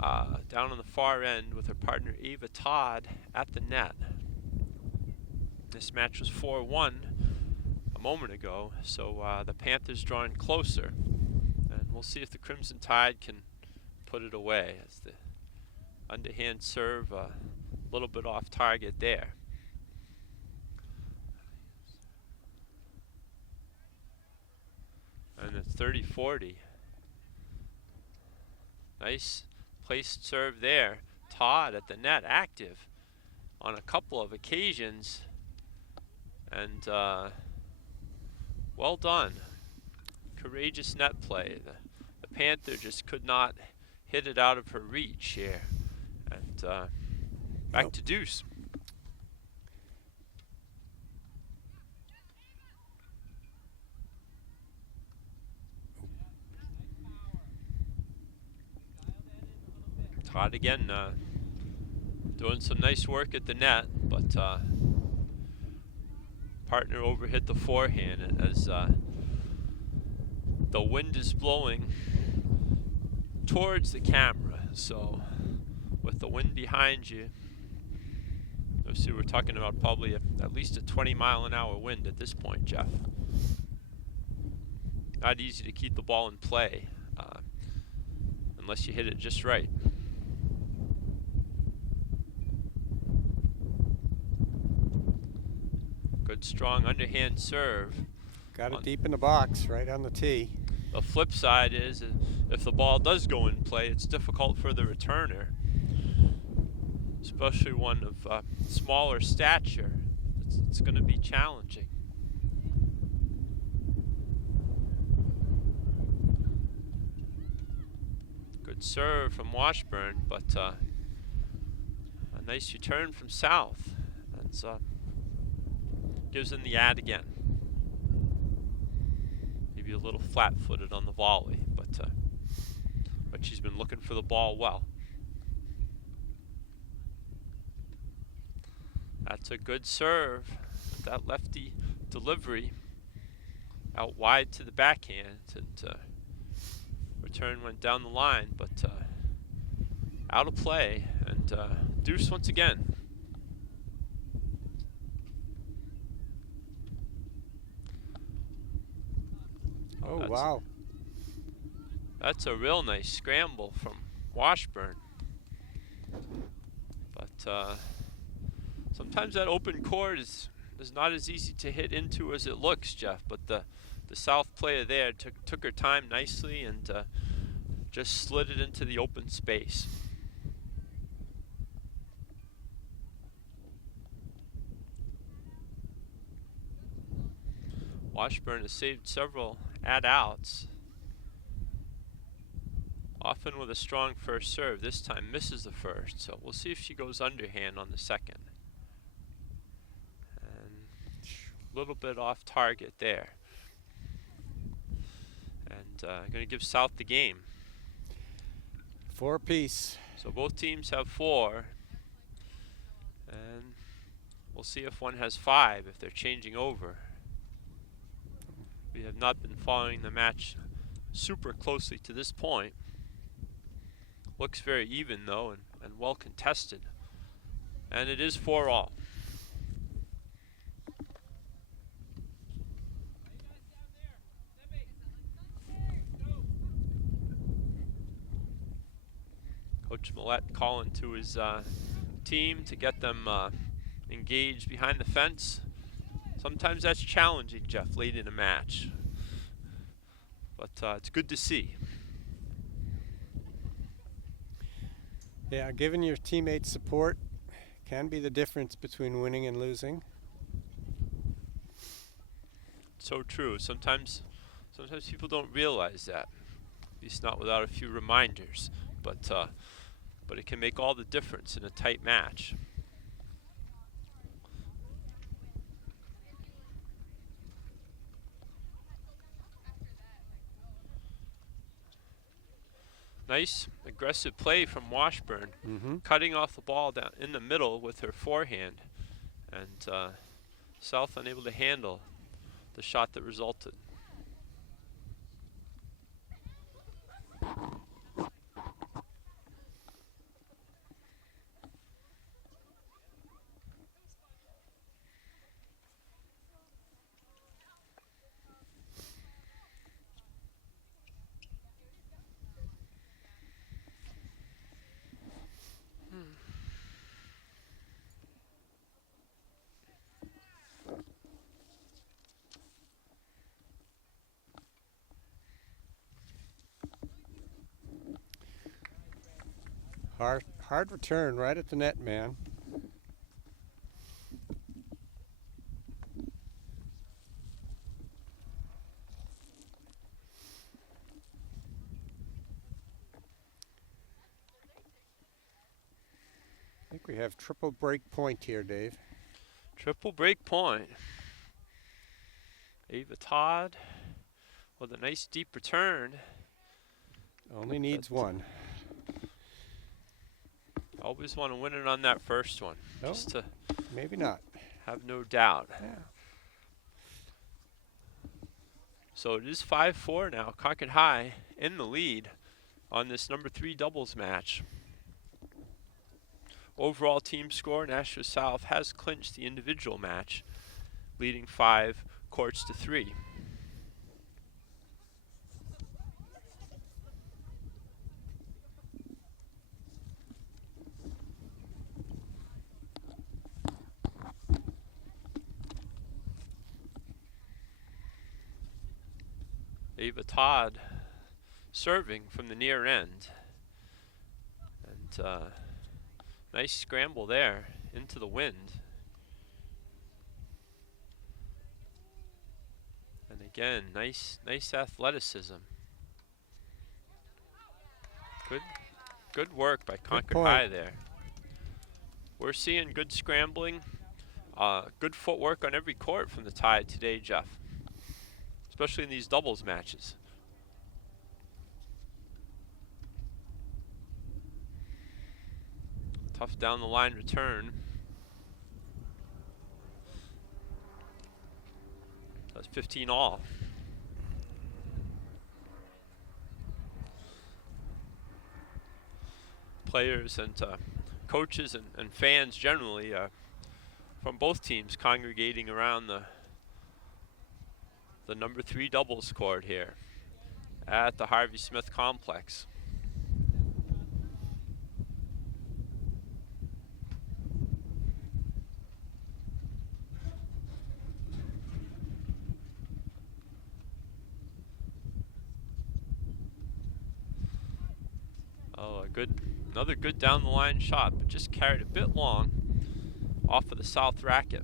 down on the far end with her partner Ava Todd at the net. This match was 4-1 a moment ago, so the Panthers drawing closer. We'll see if the Crimson Tide can put it away, as the underhand serve a little bit off target there. And it's 30-40. Nice placed serve there. Todd at the net, active on a couple of occasions. And well done. Courageous net play. The Panther just could not hit it out of her reach here. And back to deuce. Todd again doing some nice work at the net, but partner overhit the forehand as the wind is blowing towards the camera, so with the wind behind you. Let's see, we're talking about probably at least a 20-mile-an-hour wind at this point, Jeff. Not easy to keep the ball in play unless you hit it just right. Good strong underhand serve. Got it deep in the box, right on the tee. The flip side is if the ball does go in play, it's difficult for the returner, especially one of smaller stature. It's going to be challenging. Good serve from Washburn, but a nice return from South. That's gives them the ad again. Maybe a little flat-footed on the volley, but she's been looking for the ball well. That's a good serve. That lefty delivery out wide to the backhand, and return went down the line, but out of play, and deuce once again. Oh, wow. That's a real nice scramble from Washburn. But sometimes that open court is not as easy to hit into as it looks, Jeff. But the South player there took her time nicely and just slid it into the open space. Washburn has saved several ad-outs, often with a strong first serve. This time misses the first, so we'll see if she goes underhand on the second. And a little bit off target there. And going to give South the game. 4 apiece. So both teams have 4, and we'll see if one has 5 if they're changing over. We have not been following the match super closely to this point. Looks very even though, and well contested. And it is 4-all. Coach Millette calling to his team to get them engaged behind the fence. Sometimes that's challenging, Jeff, late in a match. But it's good to see. Yeah, giving your teammates support can be the difference between winning and losing. So true. Sometimes people don't realize that. At least not without a few reminders. But it can make all the difference in a tight match. Nice aggressive play from Washburn, cutting off the ball down in the middle with her forehand, and South unable to handle the shot that resulted. Hard return right at the net, man. I think we have triple break point here, Dave. Triple break point. Ava Todd with a nice deep return. Only needs one. Always want to win it on that first one. No, just to maybe not. have no doubt. Yeah. So it is 5-4 now. Concord High in the lead on this number 3 doubles match. overall team score, Nashua South has clinched the individual match, leading 5 courts to 3. Ava Todd serving from the near end. And nice scramble there into the wind. And again, nice athleticism. Good work by Concord High there. We're seeing good scrambling, good footwork on every court from the Tide today, Jeff. Especially in these doubles matches. Tough down the line return. That's 15 all. Players and coaches and fans generally from both teams congregating around the number 3 doubles court here at the Harvey Smith Complex. Oh, another good down the line shot, but just carried a bit long off of the south racket.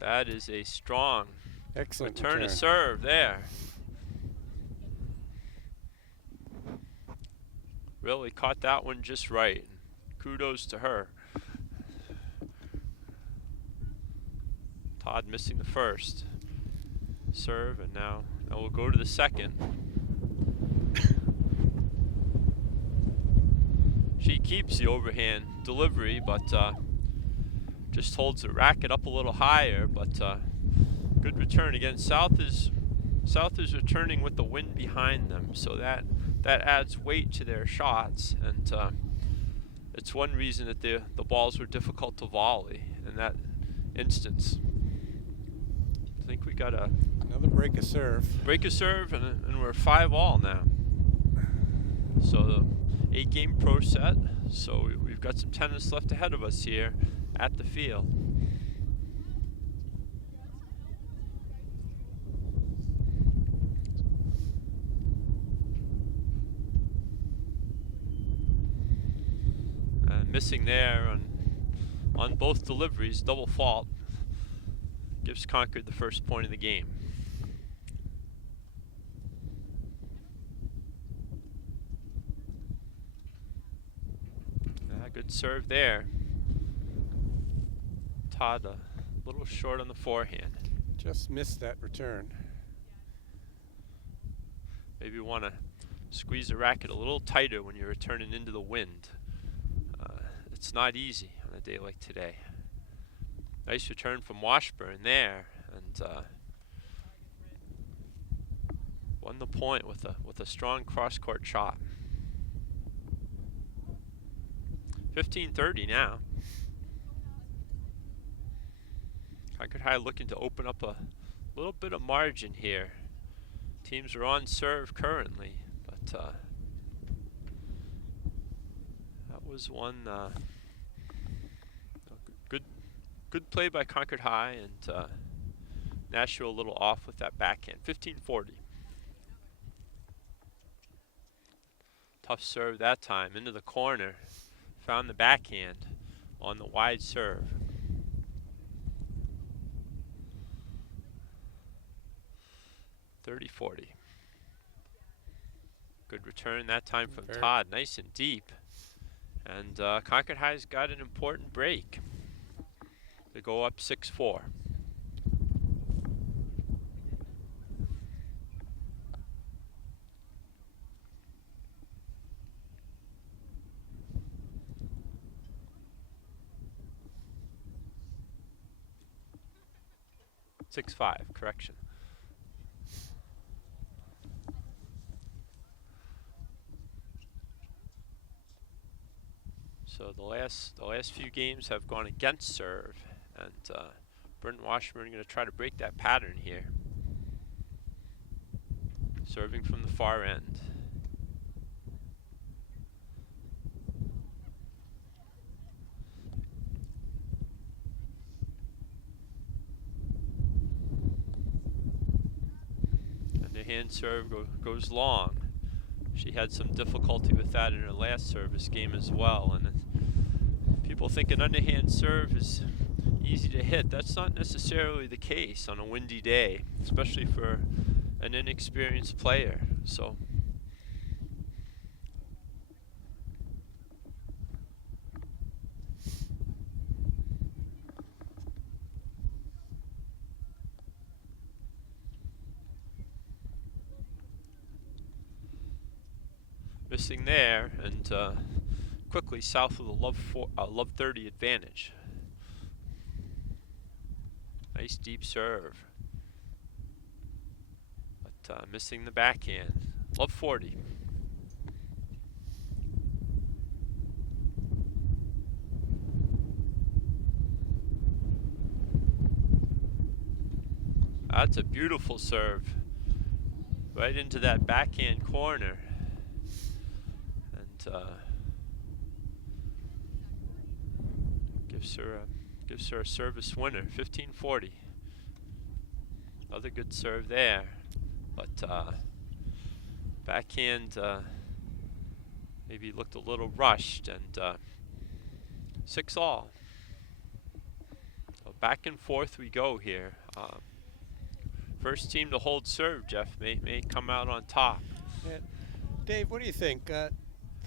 That is a strong return to serve there. Really caught that one just right. Kudos to her. Todd missing the first serve, and now we'll go to the second. She keeps the overhand delivery, but just holds the racket up a little higher, but good return. Again, South is returning with the wind behind them, so that adds weight to their shots, and it's one reason that the balls were difficult to volley in that instance. I think we got another break a serve. Break a serve, and we're 5 all now. So the 8-game pro set. So we've got some tennis left ahead of us here at the field. Missing there on both deliveries, double fault, gives Concord the first point of the game. Good serve there. Todd a little short on the forehand. Just missed that return. Maybe want to squeeze the racket a little tighter when you're returning into the wind. It's not easy on a day like today. Nice return from Washburn there, and won the point with a strong cross-court shot. 15-30 now. Concord High looking to open up a little bit of margin here. Teams are on serve currently, but that was one good play by Concord High, and Nashua a little off with that backhand. 15-40. Tough serve that time into the corner. Found the backhand on the wide serve. .30-40. Good return that time from Todd, nice and deep. And Concord High's got an important break. They go up 6-4. Correction. So the last few games have gone against serve, and Brenton Washburn going to try to break that pattern here. Serving from the far end. Underhand serve goes long. She had some difficulty with that in her last service game as well. And people think an underhand serve is easy to hit. That's not necessarily the case on a windy day, especially for an inexperienced player. So missing there, and quickly south of the love 30 advantage. Nice deep serve, but missing the backhand. Love 40. That's a beautiful serve, right into that backhand corner. Gives her a service winner, 15-40. Another good serve there, but backhand maybe looked a little rushed, and 6-all. So back and forth we go here. First team to hold serve, Jeff, may come out on top. Yeah. Dave, what do you think?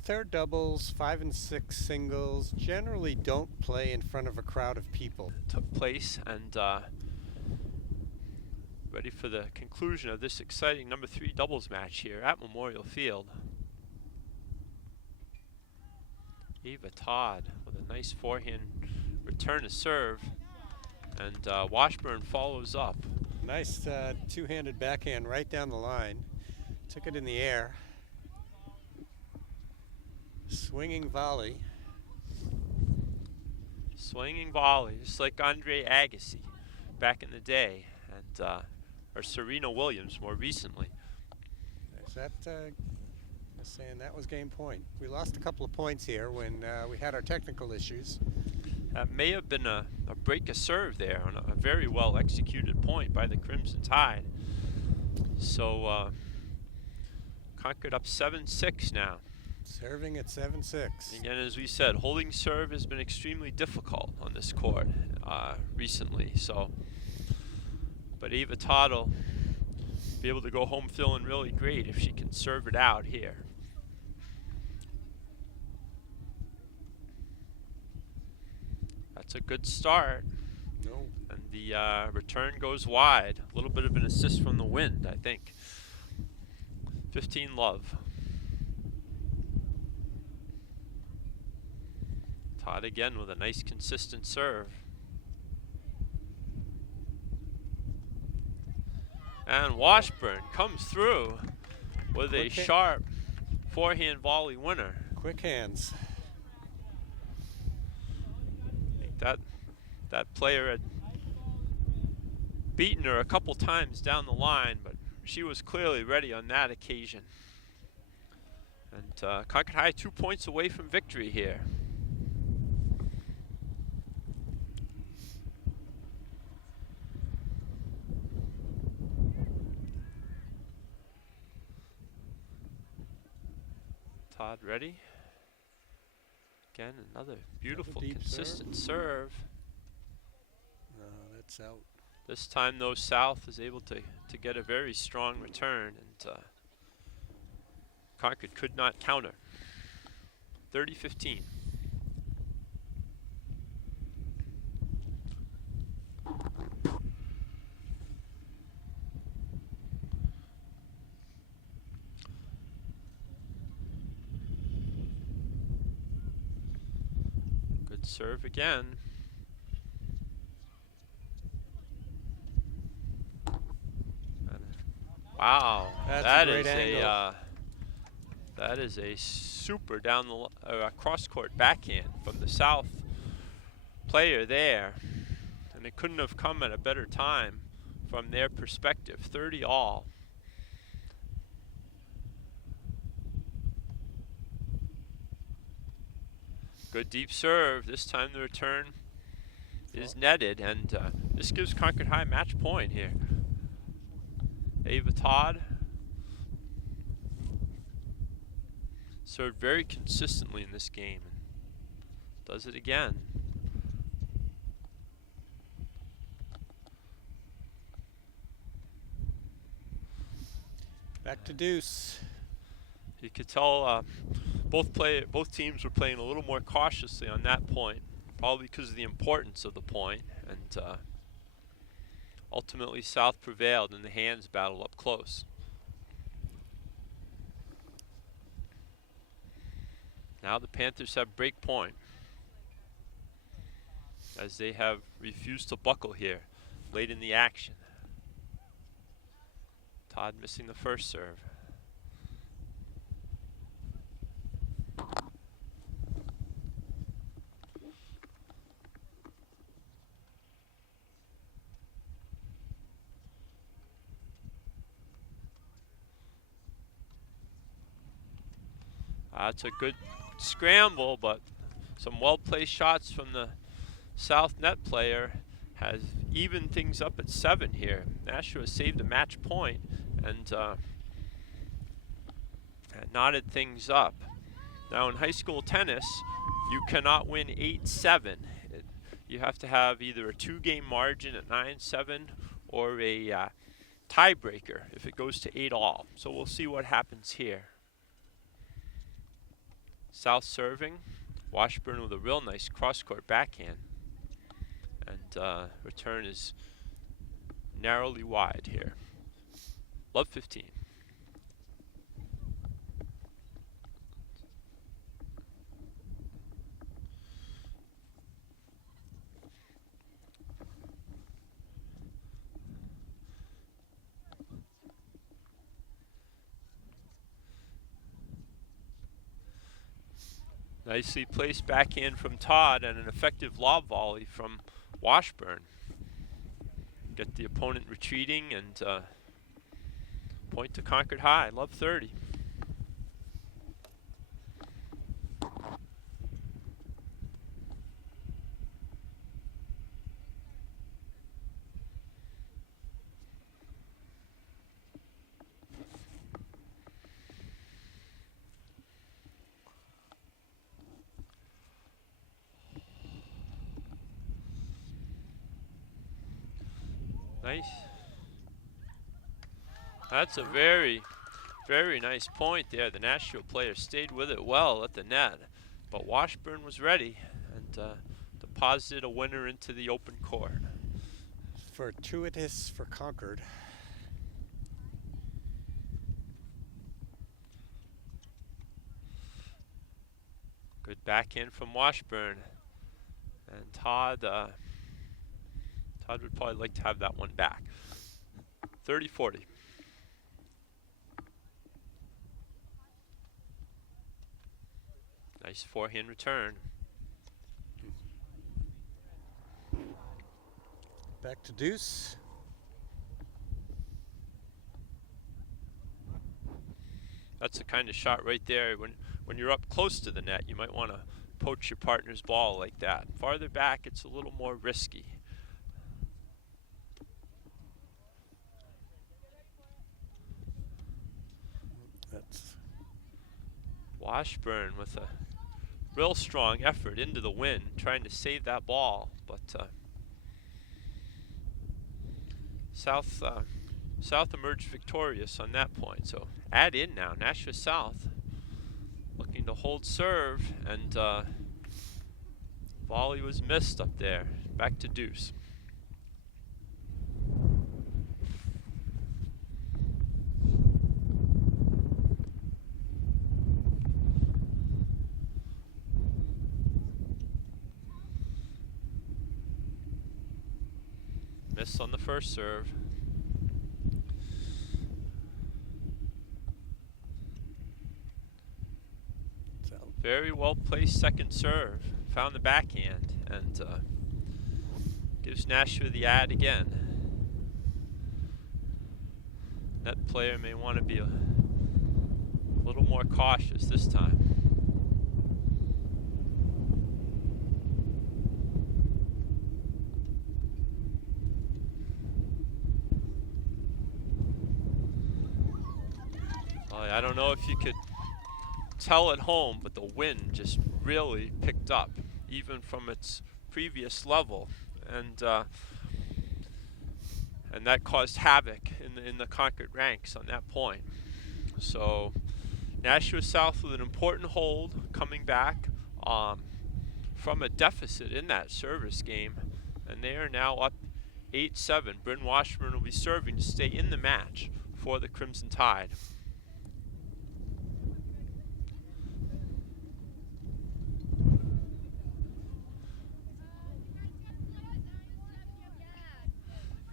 Third doubles, 5 and 6 singles generally don't play in front of a crowd of people. Took place, and ready for the conclusion of this exciting number 3 doubles match here at Memorial Field. Eva Todd with a nice forehand return to serve, and Washburn follows up. Nice two-handed backhand right down the line. Took it in the air. Swinging volley. Swinging volley, just like Andre Agassi back in the day, and or Serena Williams more recently. Is that saying that was game point? We lost a couple of points here when we had our technical issues. That may have been a break of serve there on a very well executed point by the Crimson Tide. So Concord up 7-6 now. Serving at 7-6. Again, as we said, holding serve has been extremely difficult on this court recently. So, but Eva Todd will be able to go home feeling really great if she can serve it out here. That's a good start. No. And the return goes wide. A little bit of an assist from the wind, I think. 15-love. Todd again with a nice consistent serve. And Washburn comes through with a sharp forehand volley winner. Quick hands. I think that player had beaten her a couple times down the line, but she was clearly ready on that occasion. And Concord High 2 points away from victory here. Todd ready. Again, another beautiful, consistent serve. No, that's out. This time, though, South is able to get a very strong return, and Concord could not counter. 30-15. Good serve again. Wow, That's that a great is angle. That is a super down the cross-court backhand from the South player there. And it couldn't have come at a better time from their perspective. 30 all. Good deep serve. This time the return is netted, and this gives Concord High match point here. Ava Todd served very consistently in this game. Does it again. Back to deuce. You could tell both teams were playing a little more cautiously on that point, probably because of the importance of the point, and ultimately South prevailed in the hands battle up close. Now the Panthers have break point, as they have refused to buckle here late in the action. Todd missing the first serve. That's a good scramble, but some well-placed shots from the South net player has evened things up at 7 here. Nashua saved a match point and knotted things up. Now in high school tennis, you cannot win 8-7. You have to have either a 2-game margin at 9-7 or a tiebreaker if it goes to 8 all. So we'll see what happens here. South serving. Washburn with a real nice cross-court backhand. And return is narrowly wide here. Love 15. Nicely placed backhand from Todd and an effective lob volley from Washburn. Get the opponent retreating and point to Concord High. Love 30. Nice. That's a very, very nice point there. The Nashua player stayed with it well at the net, but Washburn was ready and deposited a winner into the open court. Fortuitous for Concord. Good backhand from Washburn, and Todd would probably like to have that one back. 30-40. Nice forehand return. Back to deuce. That's the kind of shot right there. When you're up close to the net, you might want to poach your partner's ball like that. Farther back, it's a little more risky. That's Washburn with a real strong effort into the wind, trying to save that ball, but South emerged victorious on that point. So add in now, Nashua South looking to hold serve, and volley was missed up there. Back to deuce. Miss on the first serve. Very well placed second serve. Found the backhand and gives Nashua the ad again. Net player may want to be a little more cautious this time. Well, I don't know if you could tell at home, but the wind just really picked up, even from its previous level, and that caused havoc in the Concord ranks on that point. So Nashua South with an important hold, coming back from a deficit in that service game, and they are now up 8-7. Bryn Washburn will be serving to stay in the match for the Crimson Tide.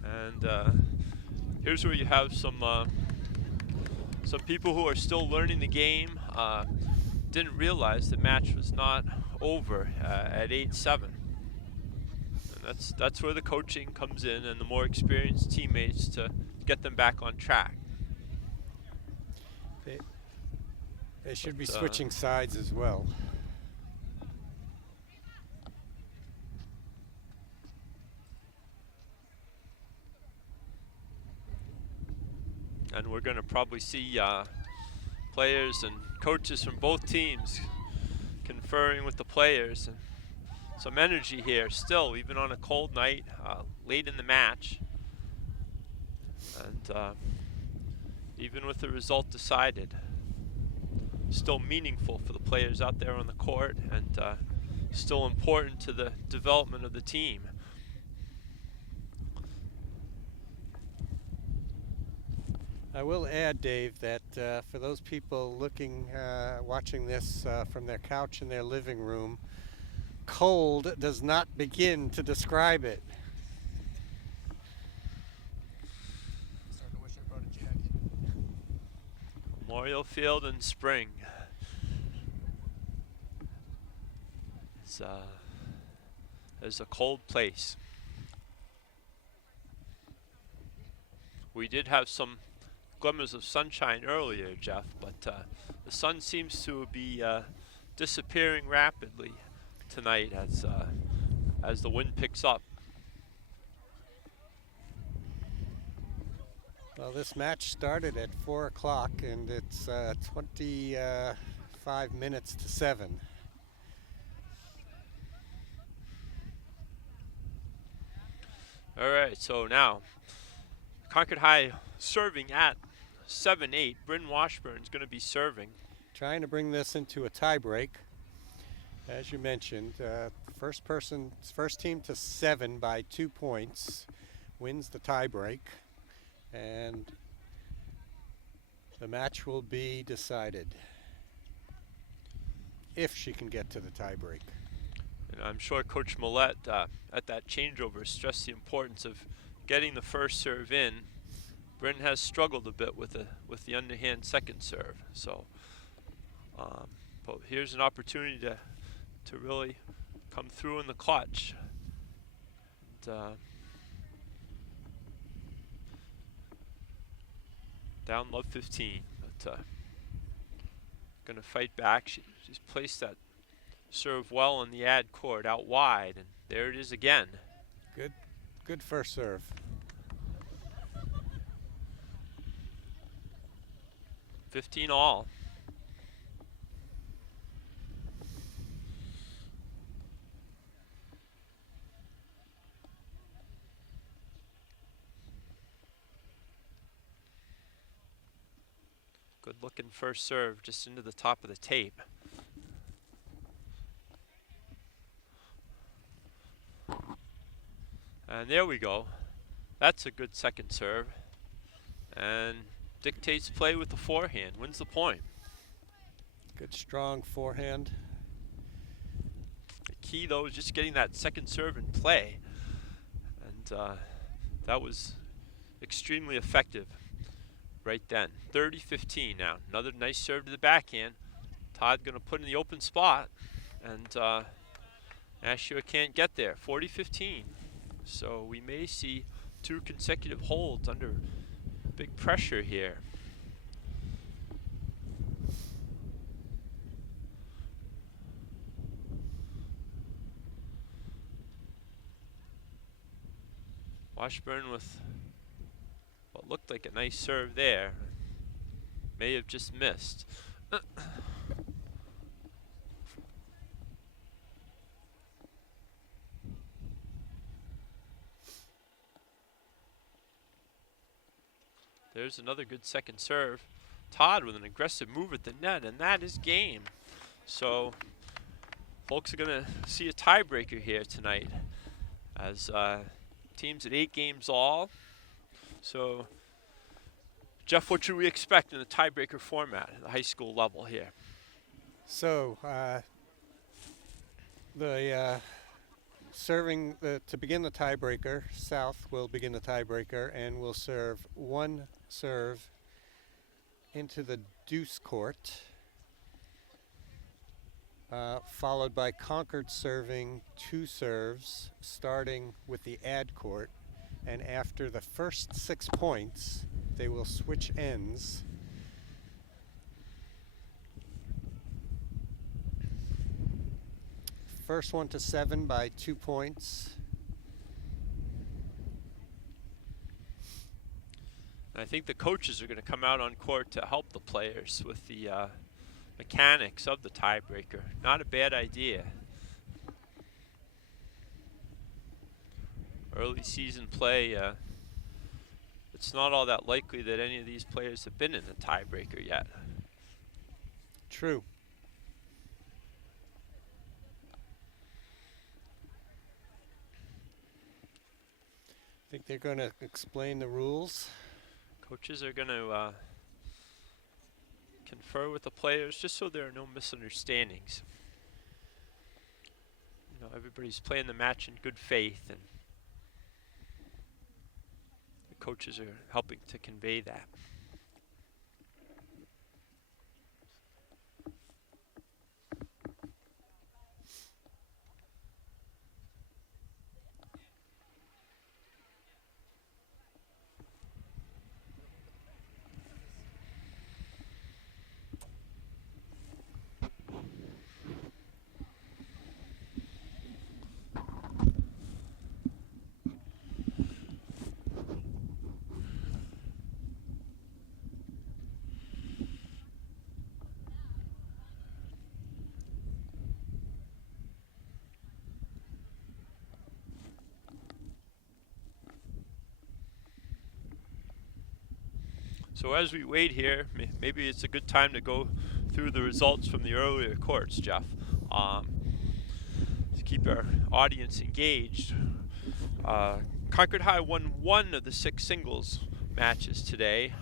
And here's where you have some people who are still learning the game. Didn't realize the match was not over at 8-7. And that's where the coaching comes in, and the more experienced teammates to get them back on track. They should be switching sides as well. And we're going to probably see players and coaches from both teams conferring with the players. And some energy here still, even on a cold night, late in the match. And even with the result decided, still meaningful for the players out there on the court, and still important to the development of the team. I will add, Dave, that for those people watching this from their couch in their living room, cold does not begin to describe it. Starting to wish I brought a jacket. Memorial Field in spring. It's a cold place. We did have some glimmers of sunshine earlier, Jeff, but the sun seems to be disappearing rapidly tonight as the wind picks up. Well, this match started at 4 o'clock, and it's 25 minutes to 7. All right, so now Concord High serving at 7-8. Bryn Washburn is going to be serving. Trying to bring this into a tiebreak. As you mentioned, first team to 7 by 2 points wins the tiebreak, and the match will be decided if she can get to the tiebreak. And I'm sure Coach Millette at that changeover stressed the importance of getting the first serve in. Bryn has struggled a bit with the underhand second serve, so but here's an opportunity to really come through in the clutch. Down love 15, but gonna fight back. She's placed that serve well in the ad court out wide, and there it is again. Good first serve. $15 all. Good looking first serve just into the top of the tape. And there we go. That's a good second serve. And dictates play with the forehand, wins the point. Good strong forehand. The key though is just getting that second serve in play. And that was extremely effective right then. 30-15 now. Another nice serve to the backhand. Todd going to put in the open spot, and Nashua can't get there. 40-15. So we may see 2 consecutive holds under big pressure here. Washburn with what looked like a nice serve there. May have just missed. There's another good second serve. Todd with an aggressive move at the net, and that is game. So folks are going to see a tiebreaker here tonight, as teams at 8 games all. So Jeff, what should we expect in the tiebreaker format at the high school level here? So to begin the tiebreaker, South will begin the tiebreaker and will serve 1 serve into the deuce court, followed by Concord serving 2 serves, starting with the ad court, and after the first 6 points, they will switch ends. First one to 7 by 2 points. And I think the coaches are going to come out on court to help the players with the mechanics of the tiebreaker. Not a bad idea. Early season play, it's not all that likely that any of these players have been in a tiebreaker yet. True. I think they're going to explain the rules. Coaches are going to confer with the players just so there are no misunderstandings. You know, everybody's playing the match in good faith, and the coaches are helping to convey that. So as we wait here, maybe it's a good time to go through the results from the earlier courts, Jeff, to keep our audience engaged. Concord High won 1 of the 6 singles matches today.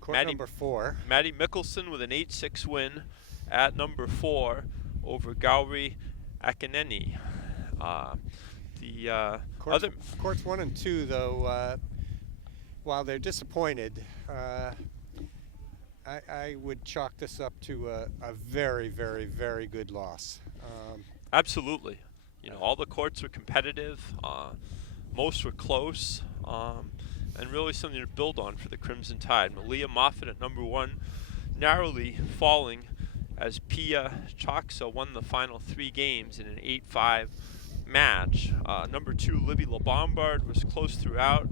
Court number 4. Maddie Mickelson with an 8-6 win at number 4 over Gowrie Akineni. Courts 1 and 2, though, while they're disappointed, I would chalk this up to a very, very, very good loss. Absolutely. You know, all the courts were competitive. Most were close. And really something to build on for the Crimson Tide. Malia Moffat at number 1, narrowly falling as Pia Choksa won the final 3 games in an 8-5 match. Number 2, Libby LaBombard, was close throughout.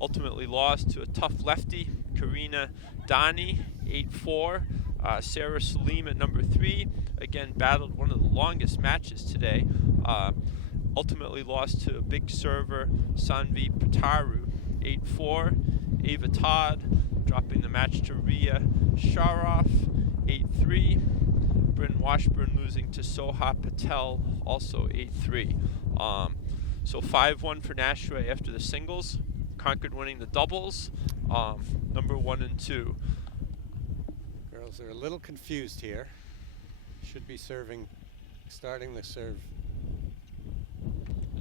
Ultimately lost to a tough lefty, Karina Dani, 8-4. Sarah Salim at number 3, again battled one of the longest matches today. Ultimately lost to a big server, Sanvi Pataru, 8-4. Ava Todd dropping the match to Ria Sharoff, 8-3. Bryn Washburn losing to Soha Patel, also 8-3. So 5-1 for Nashua after the singles. Concord winning the doubles, number 1 and 2. Girls are a little confused here. Should be starting the serve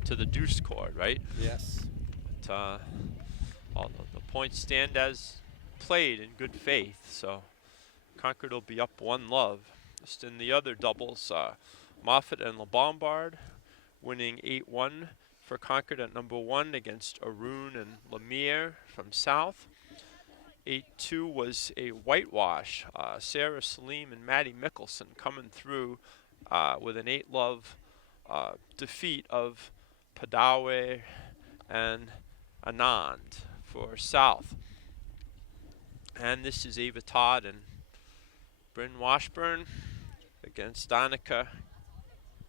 To the deuce court, right? Yes. But, all the points stand as played in good faith, so Concord will be up 1 love. Just in the other doubles, Moffat and LeBombard winning 8-1 for Concord at number 1 against Arun and Lemire from South. 8-2 was a whitewash. Sarah Salim and Maddie Mickelson coming through with an 8-love defeat of Padawe and Anand for South. And this is Ava Todd and Bryn Washburn against Danica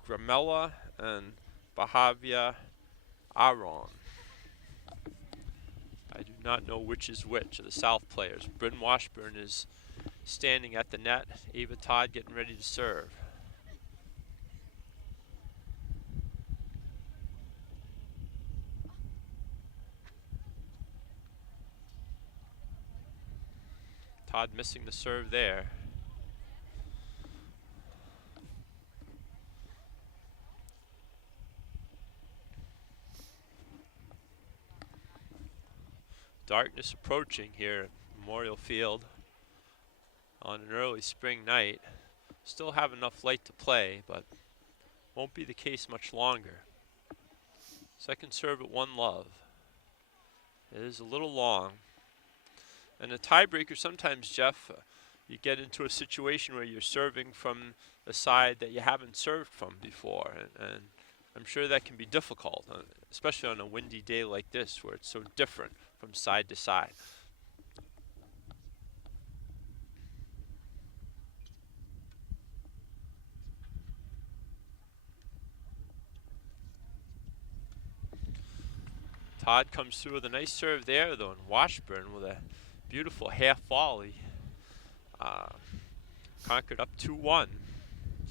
Gramella and Bahavia Aron. I do not know which is which of the South players. Bryn Washburn is standing at the net. Ava Todd getting ready to serve. Todd missing the serve there. Darkness approaching here at Memorial Field on an early spring night. Still have enough light to play, but won't be the case much longer. Second serve at 1-love. It is a little long. And a tiebreaker, sometimes, Jeff, you get into a situation where you're serving from a side that you haven't served from before. And I'm sure that can be difficult, especially on a windy day like this where it's so different from side to side. Todd comes through with a nice serve there, though, and Washburn with a beautiful half volley. Concord up 2-1,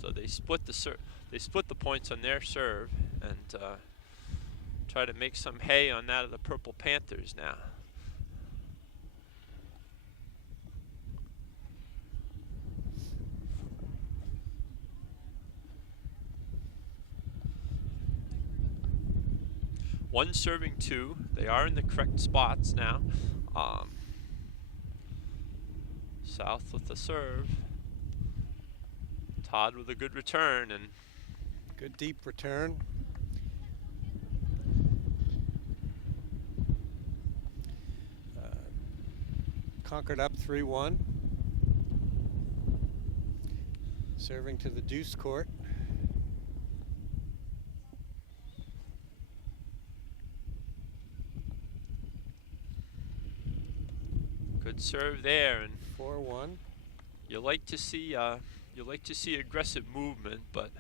so they split the points on their serve and try to make some hay on that of the Purple Panthers now. One serving 2. They are in the correct spots now. South with the serve. Todd with a good return and good deep return. Concord up 3-1. Serving to the deuce court. Good serve there, and 4-1. You like to see aggressive movement, but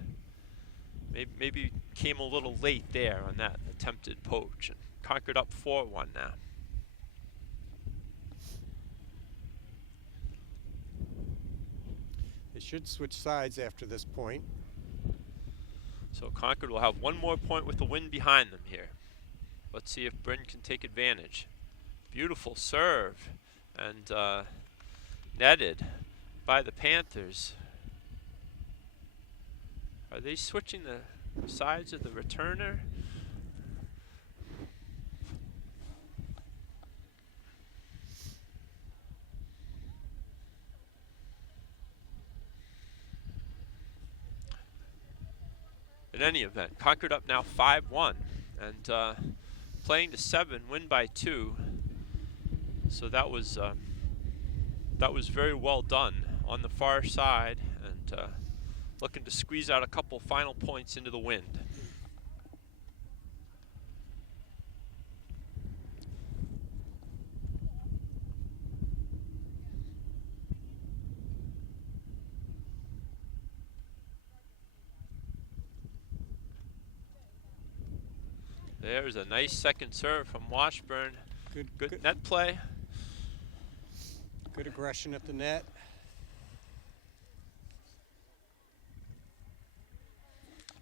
maybe came a little late there on that attempted poach. And Concord up 4-1 now. They should switch sides after this point. So Concord will have one more point with the wind behind them here. Let's see if Bryn can take advantage. Beautiful serve and netted by the Panthers. Are they switching the sides of the returner? In any event, Concord up now 5-1 and playing to 7, win by 2. So that was very well done on the far side, and looking to squeeze out a couple final points into the wind. There's a nice second serve from Washburn. Good net play. Good aggression at the net.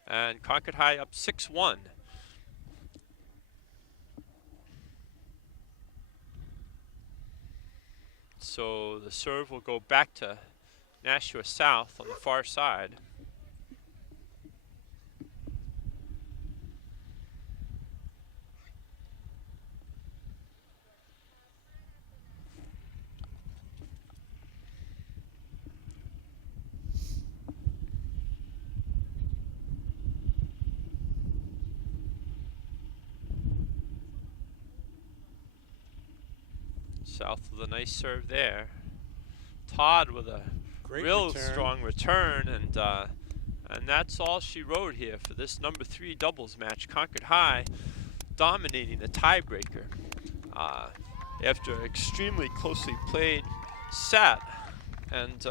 And Concord High up 6-1. So the serve will go back to Nashua South on the far side. South with a nice serve there. Todd with a Great real return. strong return, and that's all she wrote here for this number 3 doubles match. Concord High dominating the tiebreaker after an extremely closely played set, and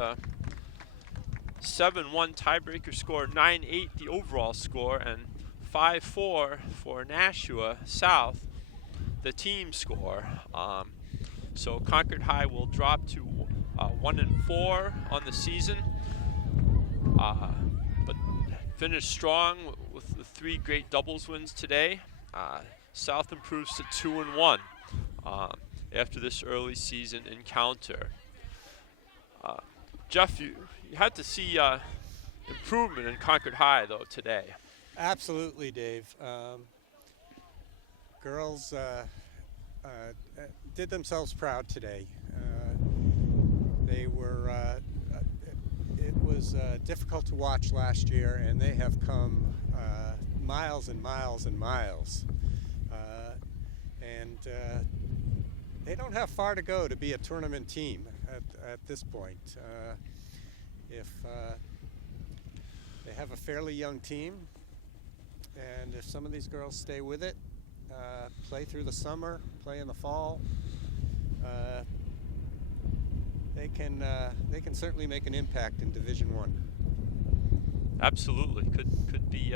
7-1 tiebreaker score, 9-8 the overall score, and 5-4 for Nashua South, the team score. So Concord High will drop to 1-4 on the season, but finished strong with the 3 great doubles wins today. South improves to 2-1 after this early season encounter. Jeff, you had to see improvement in Concord High though today. Absolutely, Dave. Girls did themselves proud today. They were. It was difficult to watch last year, and they have come miles and miles and miles. And they don't have far to go to be a tournament team at this point. If they have a fairly young team, and if some of these girls stay with it, play through the summer, play in the fall, they can certainly make an impact in Division I. Absolutely, could be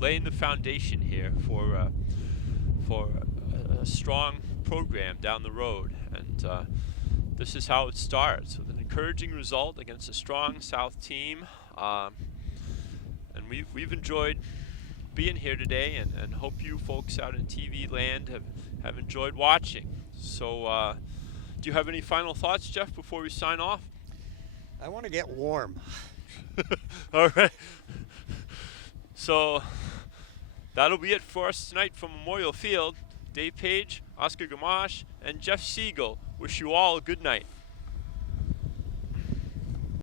laying the foundation here for a strong program down the road, and this is how it starts with an encouraging result against a strong South team, and we've enjoyed being here today, and hope you folks out in TV land have enjoyed watching. So do you have any final thoughts, Jeff, before we sign off? I want to get warm. All right. So that'll be it for us tonight from Memorial Field. Dave Page, Oscar Gamache, and Jeff Siegel wish you all a good night.